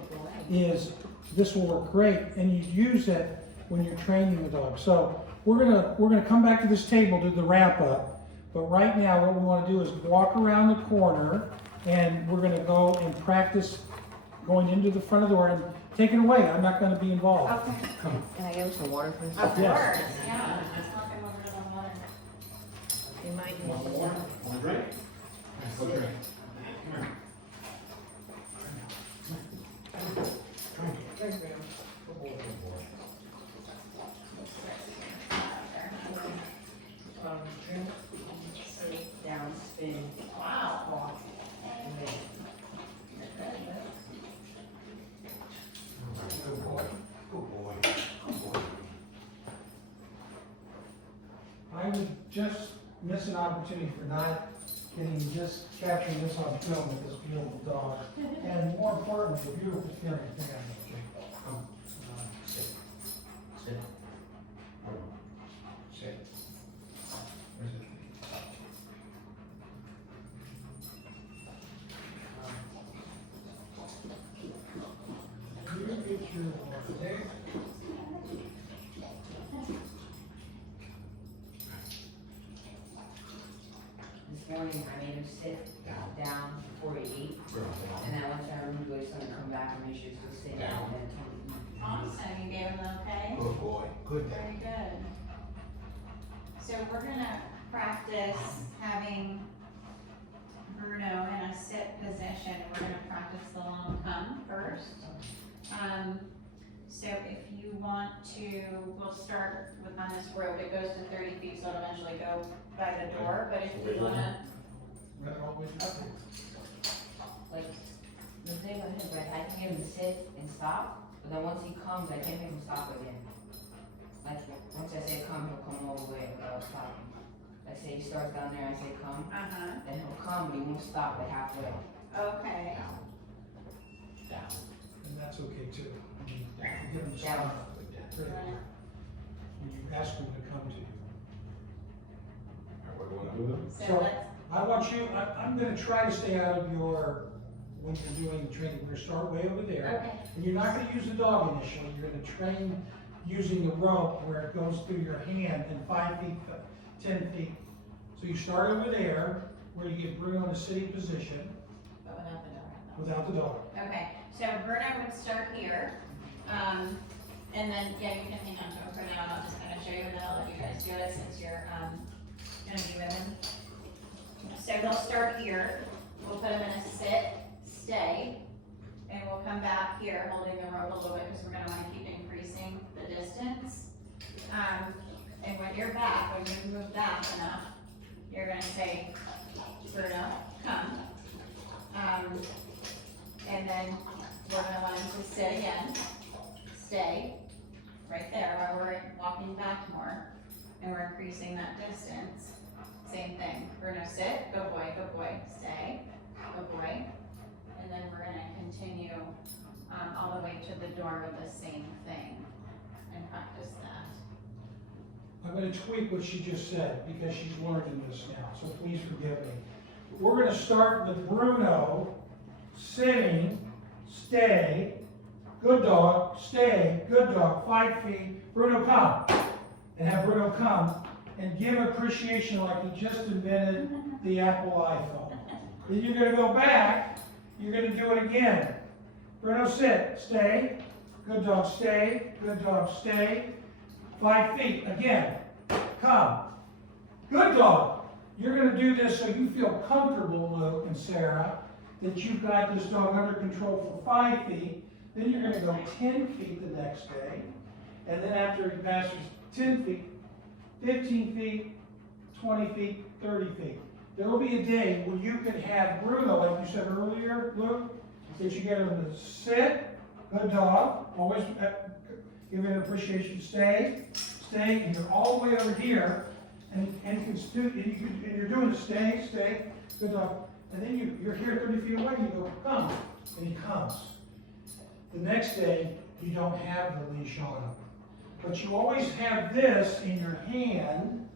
is this will work great. And you use it when you're training the dog. So we're gonna come back to this table, do the wrap up. But right now, what we want to do is walk around the corner, and we're gonna go and practice going into the front of the door and take it away. I'm not gonna be involved. Okay. Can I give him some water first? Of Yes. course, yeah. Just walk him over to the water. You might need some water. Want a drink? Okay. Down, spin. Wow. And then Good boy. Good boy. Good boy. I would just miss an opportunity for not capturing this on film with this beautiful dog. And more importantly, the beautiful family. Come. Sit. Sit. Sit. Where's it? You get your water there. this morning I made him sit down before he ate. And then once I removed it, he's gonna come back and make sure he's still sitting down and then come eat. Awesome, you gave him the okay? Good boy. Good boy. Very good. So we're gonna practice having Bruno in a sit position. We're gonna practice the long come first. So if you want to, we'll start with on this rope. It goes to 30 feet, so it'll eventually go by the door. But if you wanna, Like, the thing with him, like, I can get him to sit and stop, but then once he comes, I can't make him stop again. Like, once I say come, he'll come all the way without stopping. Like, say he starts down there, I say come, then he'll come, but he won't stop at halfway. okay. Down. And that's okay too. I mean, you give them Down. stop. You ask them to come to you. All right, what do you want to do with it? So So- let's, I want you, I'm gonna try to stay out of when you're doing the training, we're gonna start way over there. okay. And you're not gonna use the dog initially, you're gonna train using the rope where it goes through your hand in 5 feet, 10 feet. So you start over there, where you get Bruno in a sitting position But without the door. without the dog. Okay, so Bruno would start here, and then, yeah, you can hang on to him for now, and I'll just kind of show you, and then I'll let you guys do it since you're, gonna be with him. So they'll start here, we'll put him in a sit, stay, and we'll come back here holding the rope a little bit, because we're gonna wanna keep increasing the distance. And when you're back, when you move back enough, you're gonna say, Bruno, come. And then we're gonna want him to sit again, stay, right there, while we're walking back more, and we're increasing that distance. Same thing, Bruno, sit, good boy, stay, good boy. And and then we're gonna continue, all the way to the door with the same thing and practice that. I'm gonna tweak what she just said because she's learning this now, so please forgive me. We're gonna start with Bruno sitting, stay, good dog, stay, good dog, 5 feet, Bruno come. And have Bruno come and give appreciation like he just invented the Apple iPhone. Then you're gonna go back, you're gonna do it again. Bruno sit, stay, good dog, stay, good dog, stay, 5 feet, again, come. Good dog. You're gonna do this so you feel comfortable, Luke and Sarah, that you've got this dog under control for 5 feet. Then you're gonna go 10 feet the next day. And then after he passes 10 feet, 15 feet, 20 feet, 30 feet. There will be a day when you can have Bruno, like you said earlier, Luke, that you get him to sit, good dog, always give it appreciation, stay, and you're all the way over here, and you're doing the stay, good dog, and then you're here 30 feet away, and you go, come, and he comes. The next day, you don't have the leash on him. But you always have this in your hand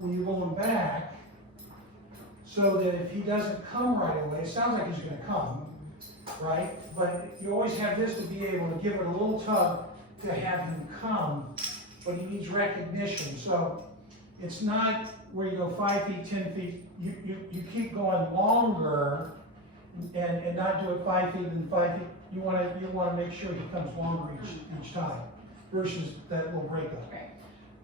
when you're going back, so that if he doesn't come right away, it sounds like he's going to come, right? But you always have this to be able to give it a little tug to have him come, but he needs recognition. So it's not where you go 5 feet, 10 feet, you keep going longer and not do it 5 feet and 5 feet. You want to make sure he comes longer each time versus that little breakup. Right.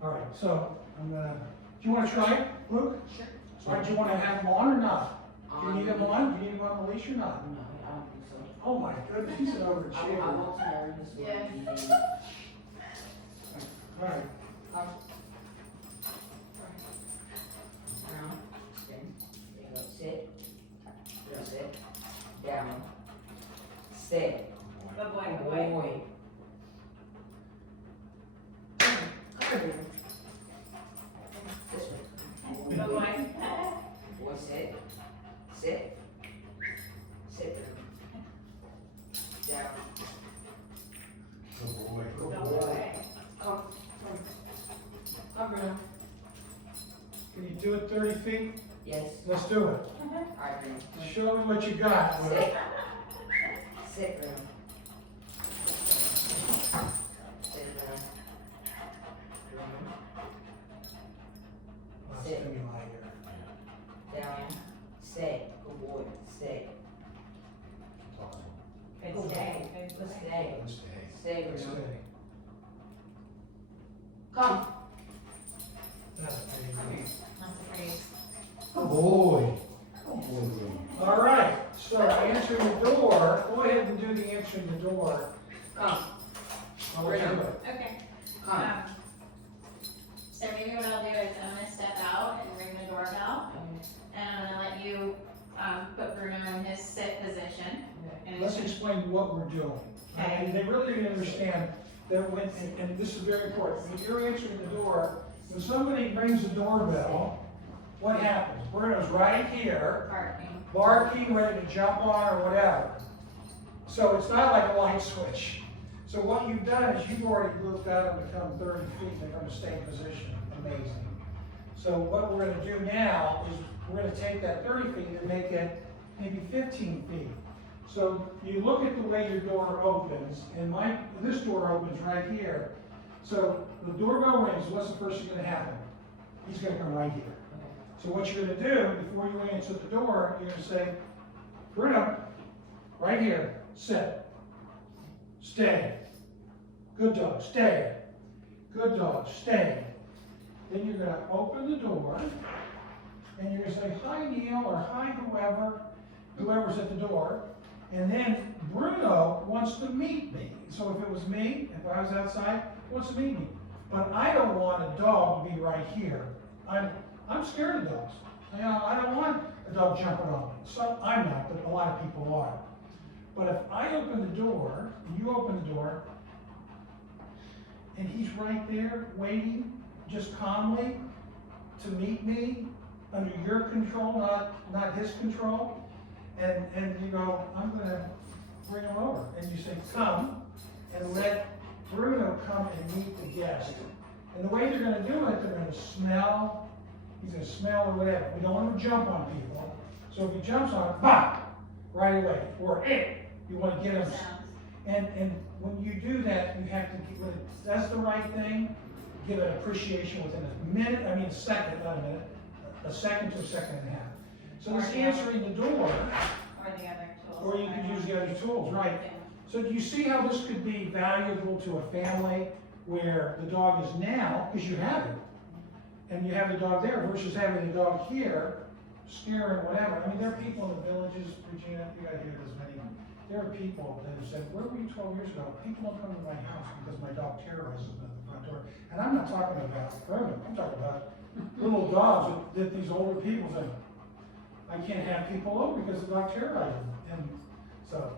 All right, so I'm gonna. Do you want to try it, Luke? Sure. All right, do you want to have him on or not? Do you need him on? Do you need him on the leash or not? No, I don't think so. Oh my goodness, he's an I overachiever. will tomorrow this week. Yeah. All right, Down, spin, there you go, sit, sit, down, sit. Good boy, Good good boy. boy. Come here. This way. Good boy. Boy, sit, sit, sit. Down. Good boy. Good boy. Come, come, Bruno. can you do it 30 feet? Yes. Let's do it. Alright, Bruno. Show me what you got, Luke. Sit. Sit, Bruno. Sit, Bruno. Bruno. Let's Sit. stimulate here. Down. Sit. Good boy. Sit. Good stay. Good Stay. Stay, Let's Bruno. stay. Come. That's pretty good. That's great. Good boy. All right, so answering the door, go ahead and do the answering the door. Come. I'll let you do it. Okay. Come. So maybe what I'll do is I'm gonna step out and ring the doorbell, and I'm gonna let you, put Bruno in his sit position. And Let's explain what we're doing. And they really didn't understand that when, and this is very important, when you're answering the door, when somebody rings the doorbell, what happens? Bruno's right here, Barking. barking, ready to jump on or whatever. So it's not like a light switch. So what you've done is you've already moved out and become 30 feet, they're gonna stay in position. Amazing. So what we're gonna do now is we're gonna take that 30 feet and make it maybe 15 feet. So you look at the way your door opens, and this door opens right here. So the doorbell rings, what's the first thing gonna happen? He's gonna come right here. So what you're gonna do, before you answer the door, you're gonna say, Bruno, right here, sit, stay, good dog, stay, good dog, stay. Then you're gonna open the door, and you're gonna say, hi Neil, or hi whoever's at the door, and then Bruno wants to meet me. So if it was me, if I was outside, he wants to meet me. But I don't want a dog to be right here. I'm scared of dogs. You know, I don't want a dog jumping on me. So I'm not, but a lot of people are. But if I open the door, and you open the door, and he's right there waiting, just calmly, to meet me, under your control, not his control, and you go, I'm gonna bring him over. And you say, come, and let Bruno come and meet the guest. And the way they're gonna do it, they're gonna smell, he's gonna smell or whatever. We don't want him to jump on people. So if he jumps on it, bah, right away, or you wanna get him. And when you do that, you have to, when it does the right thing, give it appreciation within a minute, a second, not a minute, a second to a second and a half. So it's answering the door, Or the other tools. or you could use the other tools, right? So do you see how this could be valuable to a family where the dog is now, because you have it, and you have the dog there versus having the dog here, scaring whatever. There are people in the villages, Regina, you gotta hear this many. There are people that have said, where were you 12 years ago? People don't come to my house because my dog terrorizes them at the front door. And I'm not talking about Bruno, I'm talking about little dogs that these older people think, I can't have people over because the dog terrorizes them. And so,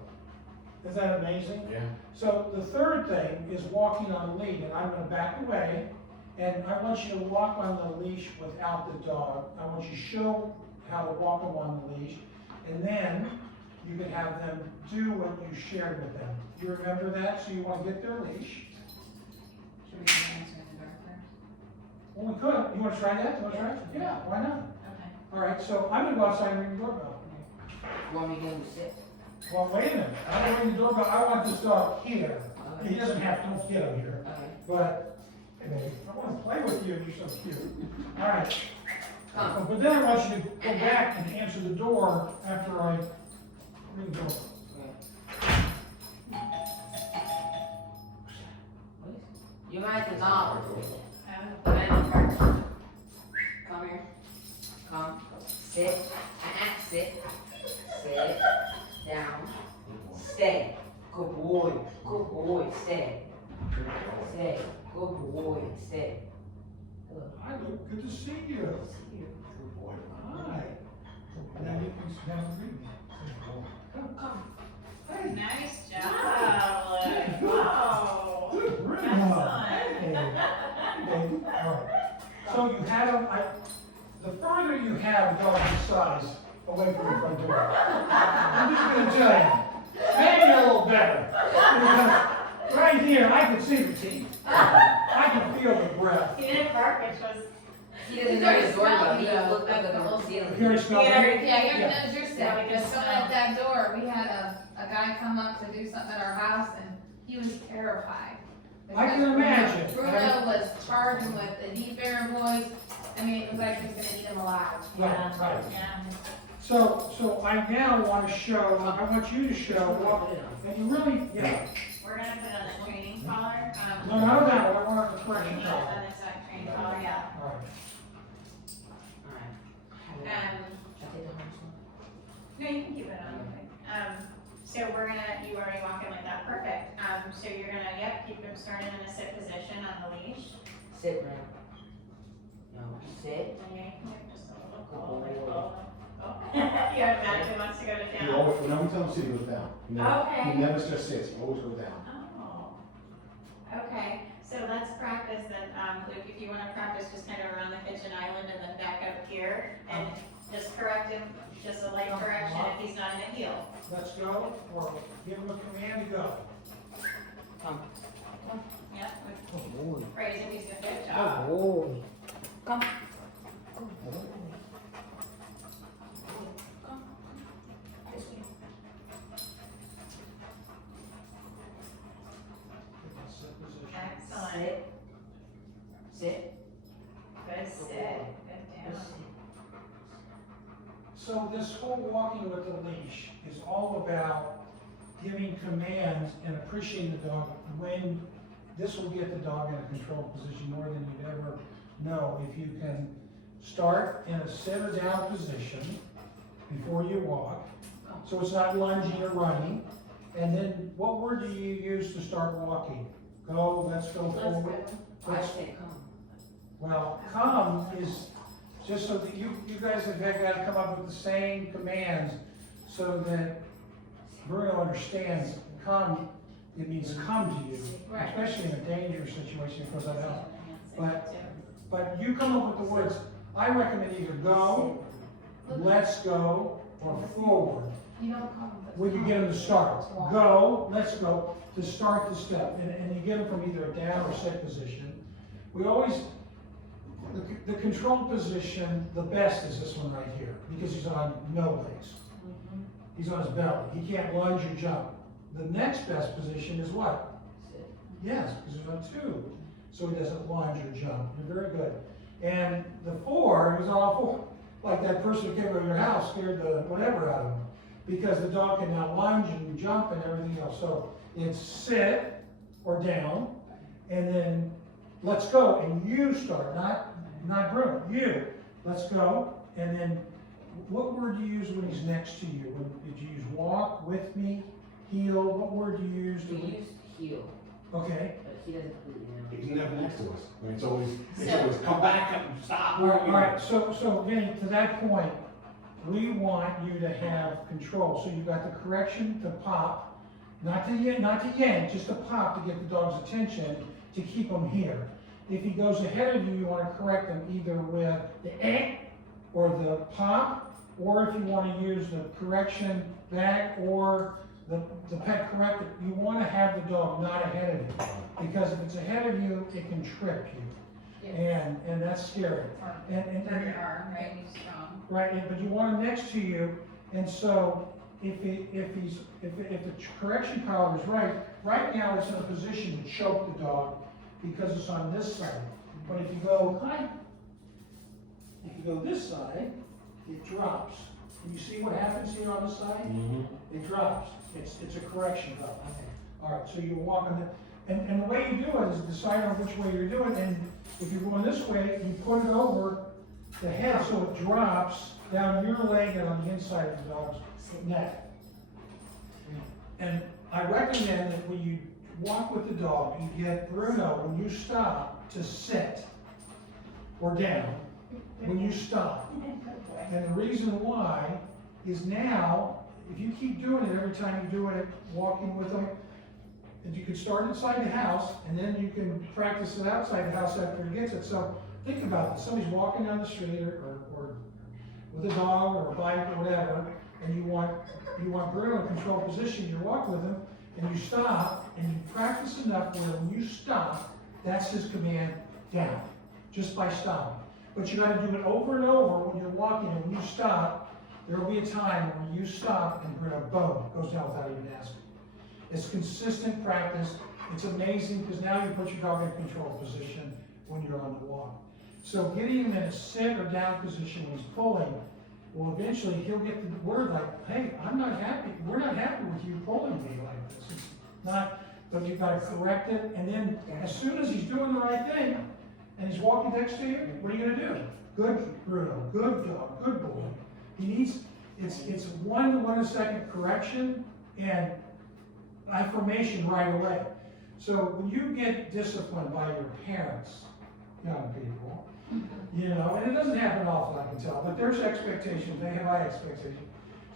is that amazing? Yeah. So the third thing is walking on a lead, and I'm gonna back away, and I want you to walk on the leash without the dog. I want you to show how to walk them on the leash, and then you can have them do what you shared with them. You remember that? So you wanna get their leash. Should we answer the door first? Well, we could. You wanna try that? You wanna try it? Yeah, why not? Okay. All right, so I'm gonna go outside and ring the doorbell. You want me to get him to sit? Well, wait a minute. I'm gonna ring the doorbell. I want this dog here. He doesn't have to, don't get him here. Okay. But, hey, baby, I want to play with you, you're so cute. All right. Come. But then I want you to go back and answer the door after I ring the door. You might the dog. Come Come here. Come. Sit. Sit. Sit. Down. Stay. Good boy. Good boy. Stay. Stay. Good boy. Stay. Hi, Luke, good to see you. Good boy. Hi. Now you can have a read. Come. Hey. Nice job, Luke. Whoa. Good, Bruno. Excellent. Hey. Hey, all right. So you have, the further you have a dog this size away from the front door, I'm just gonna tell you, maybe a little better. Because right here, I can see the teeth. I can feel the breath. He didn't bark, which was. He doesn't know his doorbell. He just looked up at the ceiling. Here he smells. Yeah, Yeah, Yeah. you're set, because someone at that door, we had a guy come up to do something at our house, and he was terrified. I can Because imagine. Bruno was charging with a deep air voice, it was like he was gonna eat him alive. Right, right. Yeah. So I now want to show, I want you to show, and you really, yeah. We're gonna put on the training collar. No, not that one, I want the correction Yeah, color. on this training collar, yeah. All right. Alright. Um, Should I take the harness off? no, you can keep it on. So we're gonna, you already walk in like that, perfect. So you're gonna, keep him started in a sit position on the leash. Sit, Bruno. No, sit. And you can just a little pull, like pull. Oh. He automatically wants to go to He town. always, whenever we tell him to sit, he goes down. Okay. He never just sits, he always goes down. Oh, okay, so let's practice then, Luke, if you wanna practice just kind of around the kitchen island and then back up here, and just correct him, just a light correction if he's not in a heel. Let's go, or give him a command to go. Come. Yep, Good boy. praise him, he's doing a good Good job. boy. Come. This way. Sit position. Excellent, Sit. Sit. good sit, good down. So this whole walking with the leash is all about giving commands and appreciating the dog when this will get the dog in a controlled position more than you'd ever know. If you can start in a sit or down position before you walk, so it's not lunging or running. And then what word do you use to start walking? Go, let's go That's forward. good. I say come. Well, come is just so that you guys have got to come up with the same commands so that Bruno understands come, it means come to you, Right. especially in a dangerous situation, because I know. But you come up with the words, I recommend either go, let's go, or forward. You don't call them. when you get them to start. Go, let's go, to start the step, and you get them from either a down or sit position. We always, the control position, the best is this one right here, because he's on no legs. He's on his belly, he can't lunge or jump. The next best position is what? Yes, because he's on two, so he doesn't lunge or jump. You're very good. And the 4, he was on all 4. Like that person who came over your house scared the whatever out of him. Because the dog can now lunge and jump and everything else. So it's sit or down, and then let's go. And you start, not Bruno, you. Let's go. And then what word do you use when he's next to you? Did you use walk, with me, heel? What word do you use? We use heel, Okay. but he doesn't completely know. He's never next to us. It's always come back, stop. All right. So Vinny, to that point, we want you to have control. So you've got the correction to pop, not to yank, just to pop to get the dog's attention to keep him here. If he goes ahead of you, you want to correct him either with the or the pop, or if you want to use the correction back or the pet corrector, you want to have the dog not ahead of you. Because if it's ahead of you, it can trip you. And that's scary. And For your arm, right, he's strong. right, but you want him next to you, and so if the correction collar is right now it's in a position to choke the dog because it's on this side. But if you go this side, it drops. And you see what happens here on this side? It drops. It's a correction drop. All right, so you walk on the, and the way you do it is decide on which way you're doing, and if you're going this way, you put it over the head so it drops down your leg and on the inside of the dog's neck. And I recommend that when you walk with the dog, you get Bruno, when you stop, to sit or down when you stop. And the reason why is now, if you keep doing it every time you do it, walking with them, and you can start inside the house, and then you can practice it outside the house after he gets it. So think about it. Somebody's walking down the street or with a dog or a bike or whatever, and you want Bruno in control position, you walk with him, and you stop, and you practice enough where when you stop, that's his command down, just by stopping. But you gotta do it over and over when you're walking, and when you stop, there will be a time when you stop and Bruno, boom, goes down without even asking. It's consistent practice. It's amazing because now you put your dog in control position when you're on the walk. So getting him in a sit or down position when he's pulling, well, eventually he'll get the word like, hey, I'm not happy. We're not happy with you pulling me like this. It's not, but you've got to correct it. And then as soon as he's doing the right thing and he's walking next to you, what are you going to do? Good Bruno, good dog, good boy. He needs, it's 1 to 1 second correction and affirmation right away. So when you get disciplined by your parents, young people, you know, and it doesn't happen often, I can tell, but there's expectations, they have high expectations.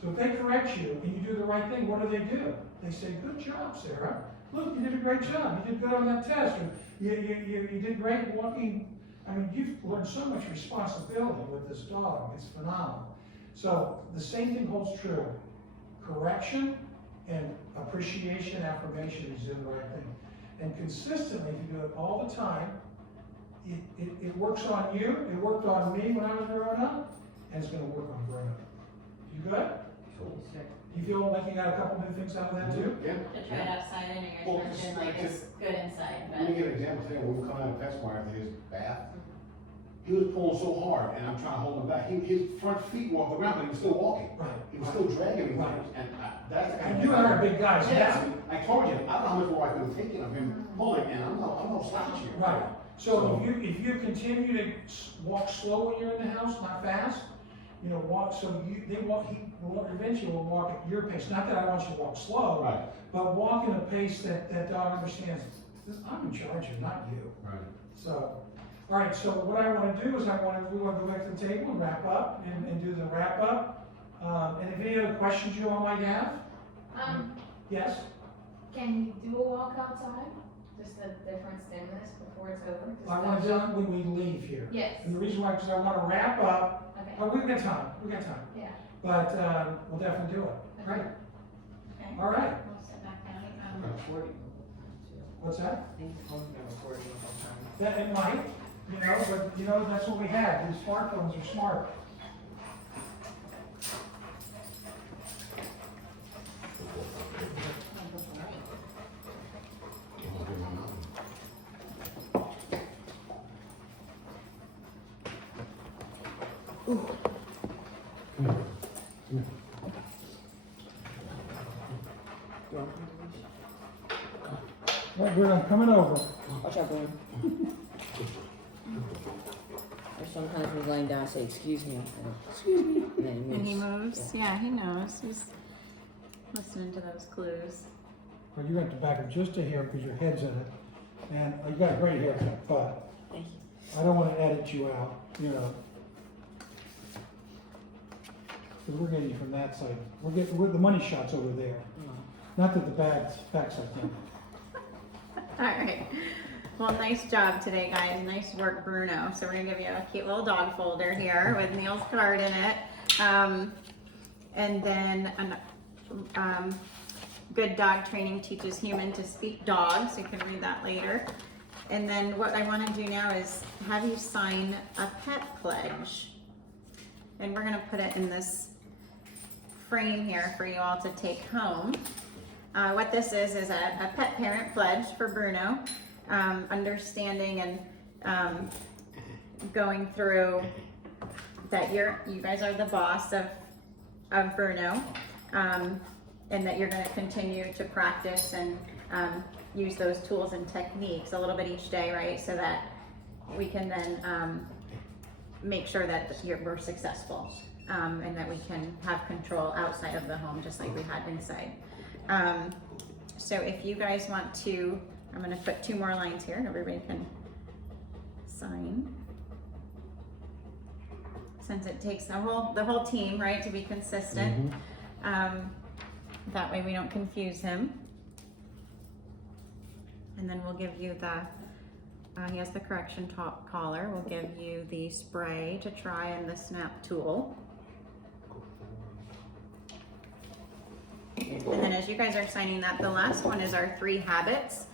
So if they correct you and you do the right thing, what do? They say, good job, Sarah. Look, you did a great job. You did good on that test. Or you did great walking. I mean, you've learned so much responsibility with this dog. It's phenomenal. So the same thing holds true. Correction and appreciation, affirmation is doing the right thing. And consistently, if you do it all the time, it works on you, it worked on me when I was growing up, and it's going to work on Bruno. You good? You feel like you got a couple new things out of that too? Yeah. To try it outside, I know Well, yours just been like like it's good inside, Let me but give an example today. When we come out of PetSmart after his bath, he was pulling so hard, and I'm trying to hold him back. His front feet were off the ground, but he was still walking. Right. He was still dragging me. Right. And that's the kind And of. you and I are big guys. Yes, I told you, I don't know how much more I could have taken of him pulling, and I'm no slouch here. Right. So if you continue to walk slow when you're in the house, not fast, you know, walk, so he will eventually walk at your pace. Not that I want you to walk slow, Right. but walk in a pace that dog understands. I'm in charge here, not you. Right. So, all right, so what I want to do is we want to go back to the table and wrap up and do the wrap up. And if any other questions you all might have, yes? Can you do a walk outside? Just a different stimulus before it's over? Just I want to do it when we leave here. Yes, And the reason why, because I want to wrap up. okay, Oh, we've got time. Yeah. yeah, But we'll definitely do it. Great, Okay. all right. We'll sit back down. What's that? I think the phone's been recording the whole time. That it might, but that's what we have. These smartphones are smart. Come here. Come here. You want Well, good, I'm coming over. Watch out, Bruno. Or sometimes he's laying down and say, excuse me. Excuse me. And then he moves. And he moves. Yeah, he knows. He's listening to those clues. Well, you have to back up just a hair because your head's in it. And you got a great haircut, but Thank you. I don't want to edit you out, Because we're getting you from that side. We're the money shot's over there. Not that the back's like that. All right. Well, nice job today, guys. Nice work, Bruno. So we're gonna give you a cute little dog folder here with Neil's card in it. And then Good Dog Training teaches human to speak dog, so you can read that later. And then what I want to do now is have you sign a pet pledge. And we're gonna put it in this frame here for you all to take home. What this is a pet parent pledge for Bruno, understanding and going through that you guys are the boss of Bruno, and that you're going to continue to practice and use those tools and techniques a little bit each day, right? So that we can then make sure that we're successful, and that we can have control outside of the home just like we had inside. So if you guys want to, I'm going to put 2 more lines here and everybody can sign. Since it takes the whole team, right, to be consistent. That way we don't confuse him. And then we'll give you he has the correction top collar. We'll give you the spray to try and the snap tool. And then as you guys are signing that, the last one is our 3 habits.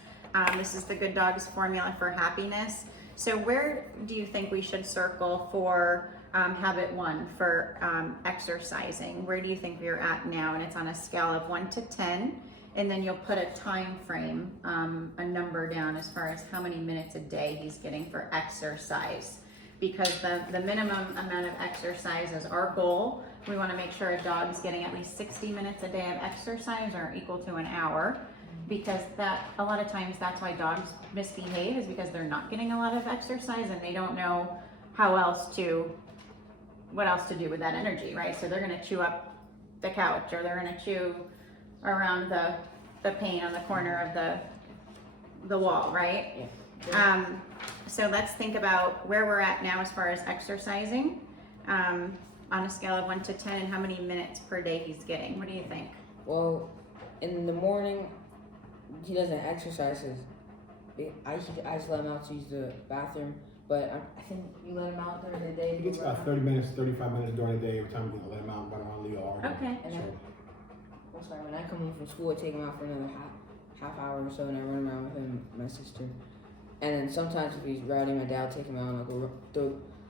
This is the Good Dogs formula for happiness. So where do you think we should circle for habit 1 for exercising? Where do you think we're at now? And it's on a scale of 1 to 10. And then you'll put a time frame, a number down as far as how many minutes a day he's getting for exercise. Because the minimum amount of exercise is our goal. We want to make sure a dog's getting at least 60 minutes a day of exercise or equal to an hour. Because a lot of times that's why dogs misbehave, is because they're not getting a lot of exercise and they don't know what else to do with that energy, right? So they're going to chew up the couch, or they're going to chew around the paint on the corner of the wall, right? Yeah. So let's think about where we're at now as far as exercising, on a scale of 1 to 10, and how many minutes per day he's getting. What do you think? Well, in the morning, he doesn't exercise. I just let him out to use the bathroom, but I think you let him out during the day. He gets about 30 minutes, 35 minutes during the day every time we let him out and run around the yard. Okay. And then, that's right. When I come home from school, I take him out for another half hour or so, and I run around with him and my sister. And then sometimes if he's rowdy, my dad will take him out and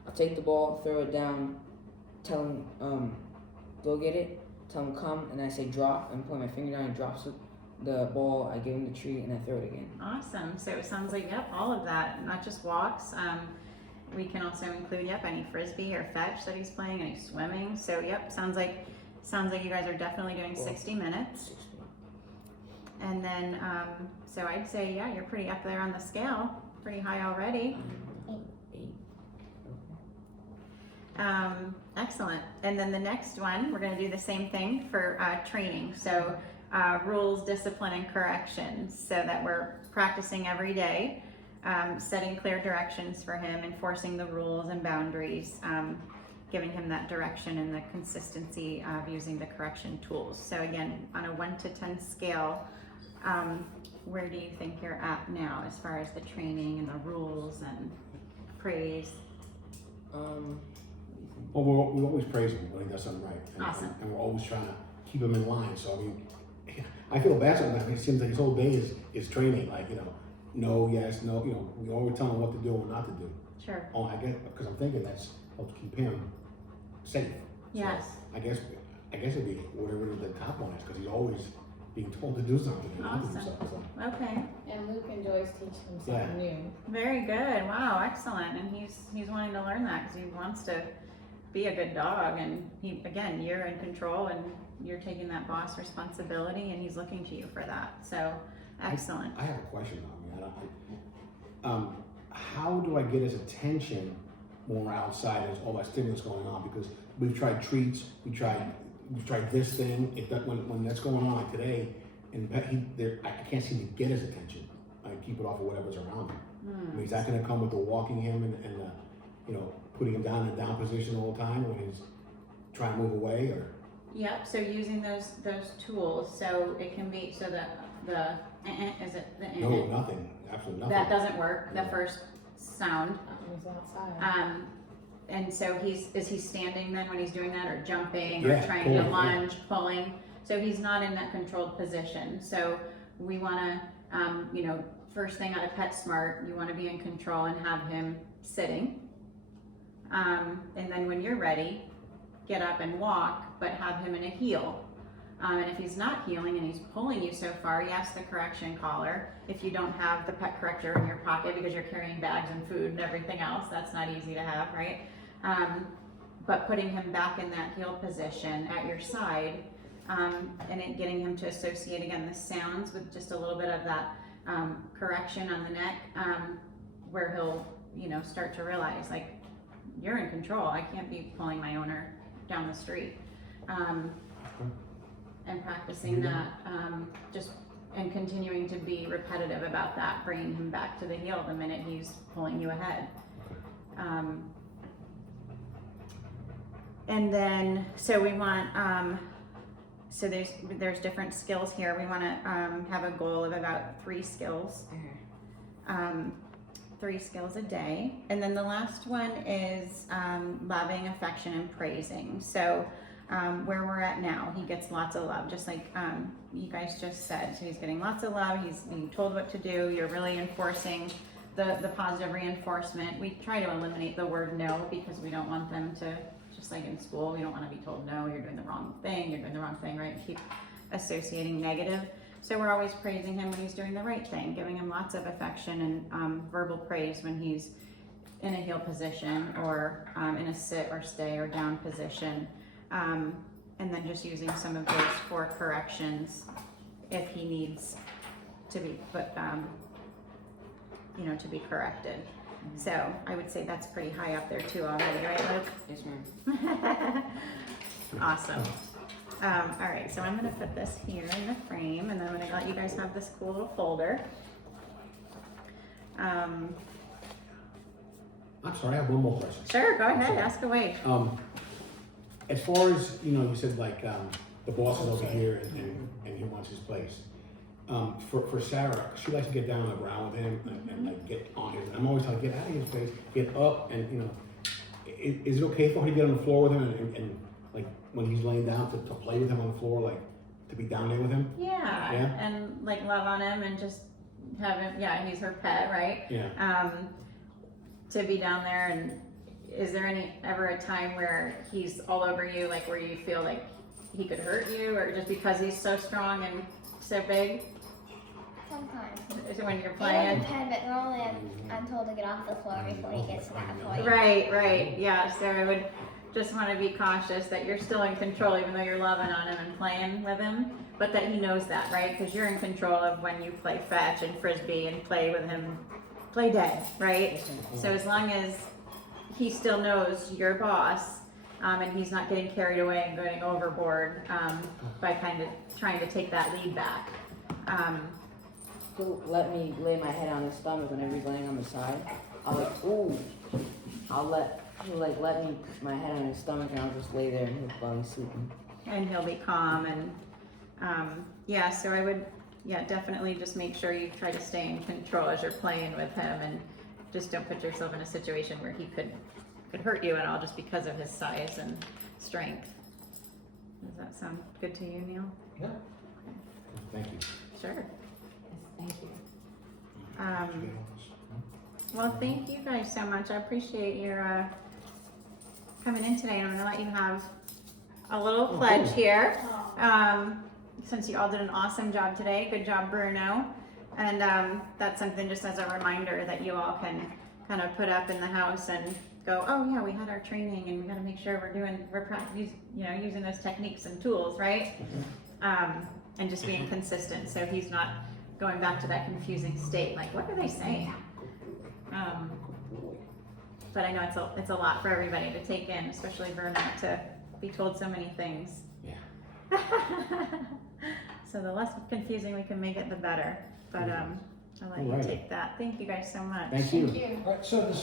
I'll take the ball, throw it down, tell him, go get it, tell him come, and I say drop, and point my finger down, and drops the ball, I give him the treat, and I throw it again. Awesome. So it sounds like, yep, all of that, not just walks. We can also include, any frisbee or fetch that he's playing, any swimming. So yep, sounds like you guys are definitely doing 60 minutes. And then, so I'd say, yeah, you're pretty up there on the scale, pretty high already. 8. Excellent. And then the next one, we're going to do the same thing for training. So rules, discipline, and corrections, so that we're practicing every day, setting clear directions for him, enforcing the rules and boundaries, giving him that direction and the consistency of using the correction tools. So again, on a 1 to 10 scale, where do you think you're at now as far as the training and the rules and praise? Well, we always praise him when he does something right. And, Awesome. and we're always trying keep him in line. So I mean, I feel bad sometimes. It seems like his whole day is training. Like, you know, no, yes, no. You know, we always tell him what to do and not to do. Sure. Oh, I guess because I'm thinking that's helps keep him safe. So Yes. I guess it'd be whatever the top one is because he's always being told to do something and not to do Awesome. something. So, Okay. And Luke enjoys teaching Yeah. something new. Very good. Wow, excellent. And he's wanting to learn that because he wants to be a good dog. And he, again, you're in control and you're taking that boss responsibility, and he's looking to you for that. So excellent. I have a question though. I mean, how do I get his attention when we're outside? There's all that stimulus going on because we've tried treats, we've tried this thing. When that's going on like today, and I can't seem to get his attention. I keep it off of whatever's around him. I mean, is that going to come with the walking him and you know, putting him down in a down position all the time when he's trying to move away or? Yep. So using those tools, so it can be so that the is it the No, nothing. Absolutely nothing. that doesn't work. The first sound. He's outside. And so is he standing then when he's doing that, or jumping, Yeah, or trying pulling, to yeah. lunge, pulling? So he's not in that controlled position. So we want to, you know, first thing out of PetSmart, you want to be in control and have him sitting. And then when you're ready, get up and walk, but have him in a heel. And if he's not heeling and he's pulling you so far, yes, the correction collar. If you don't have the pet corrector in your pocket because you're carrying bags and food and everything else, that's not easy to have, right? But putting him back in that heel position at your side, and getting him to associate again the sounds with just a little bit of that correction on the neck, where he'll, you know, start to realize, like, you're in control. I can't be pulling my owner down the street. And practicing that, and continuing to be repetitive about that, bringing him back to the heel the minute he's pulling you ahead. And then, so we want, so there's different skills here. We want to have a goal of about 3 skills. 3 skills a day. And then the last one is loving, affection, and praising. So where we're at now, he gets lots of love, just like you guys just said. So he's getting lots of love. He's being told what to do. You're really enforcing the positive reinforcement. We try to eliminate the word no because we don't want them to, just like in school, we don't want to be told no, you're doing the wrong thing, right? And keep associating negative. So we're always praising him when he's doing the right thing, giving him lots of affection and verbal praise when he's in a heel position or in a sit or stay or down position. And then just using some of those 4 corrections if he needs to be put, you know, to be corrected. So I would say that's pretty high up there too already, right, Luke? Yes, ma'am. Awesome. All right, so I'm gonna put this here in the frame, and then I'm gonna let you guys have this cool little folder. I'm sorry, I have one more question. Sure, go ahead, Sorry. ask away. As far as, you know, you said like the boss is over here and he wants his place. For Sarah, she likes to get down on the ground with him and like get on his. I'm always like, get out of his face, get up, and you know, is it okay for her to get on the floor with him and like when he's laying down to play with him on the floor, like to be down there with him? Yeah, Yeah? and like love on him and just have him, yeah, he's her pet, right? Yeah. To be down there, and is there ever a time where he's all over you, like where you feel like he could hurt you, or just because he's so strong and so big? Sometimes. Is it when you're It playing? would depend, but normally I'm told to get off the floor before he gets to that point. Right, yeah, so I would just want to be cautious that you're still in control even though you're loving on him and playing with him, but that he knows that, right? Because you're in control of when you play fetch and frisbee and play with him, play dead, right? So as long as he still knows you're boss, and he's not getting carried away and going overboard by kind of trying to take that lead back. He'll let me lay my head on his stomach whenever he's laying on the side. I'll like, ooh. He'll like let me put my head on his stomach and I'll just lay there and he'll probably sleeping. And he'll be calm and yeah, so I would definitely just make sure you try to stay in control as you're playing with him, and just don't put yourself in a situation where he could hurt you at all just because of his size and strength. Does that sound good to you, Neil? Thank you. Sure. Thank you. Well, thank you guys so much. I appreciate your coming in today, and I'm gonna let you have a little pledge cool. here. Since you all did an awesome job today, good job, Bruno. And that's something just as a reminder that you all can kind of put up in the house and go, oh yeah, we had our training, and we got to make sure using those techniques and tools, right? And just being consistent, so he's not going back to that confusing state. Like, what are they saying? But I know it's a lot for everybody to take in, especially Bruno, to be told so many things. Yeah. So the less confusing we can make it, the better. But I'll let you Alrighty. take that. Thank you guys so much. Thank you. Thank you. All right, so the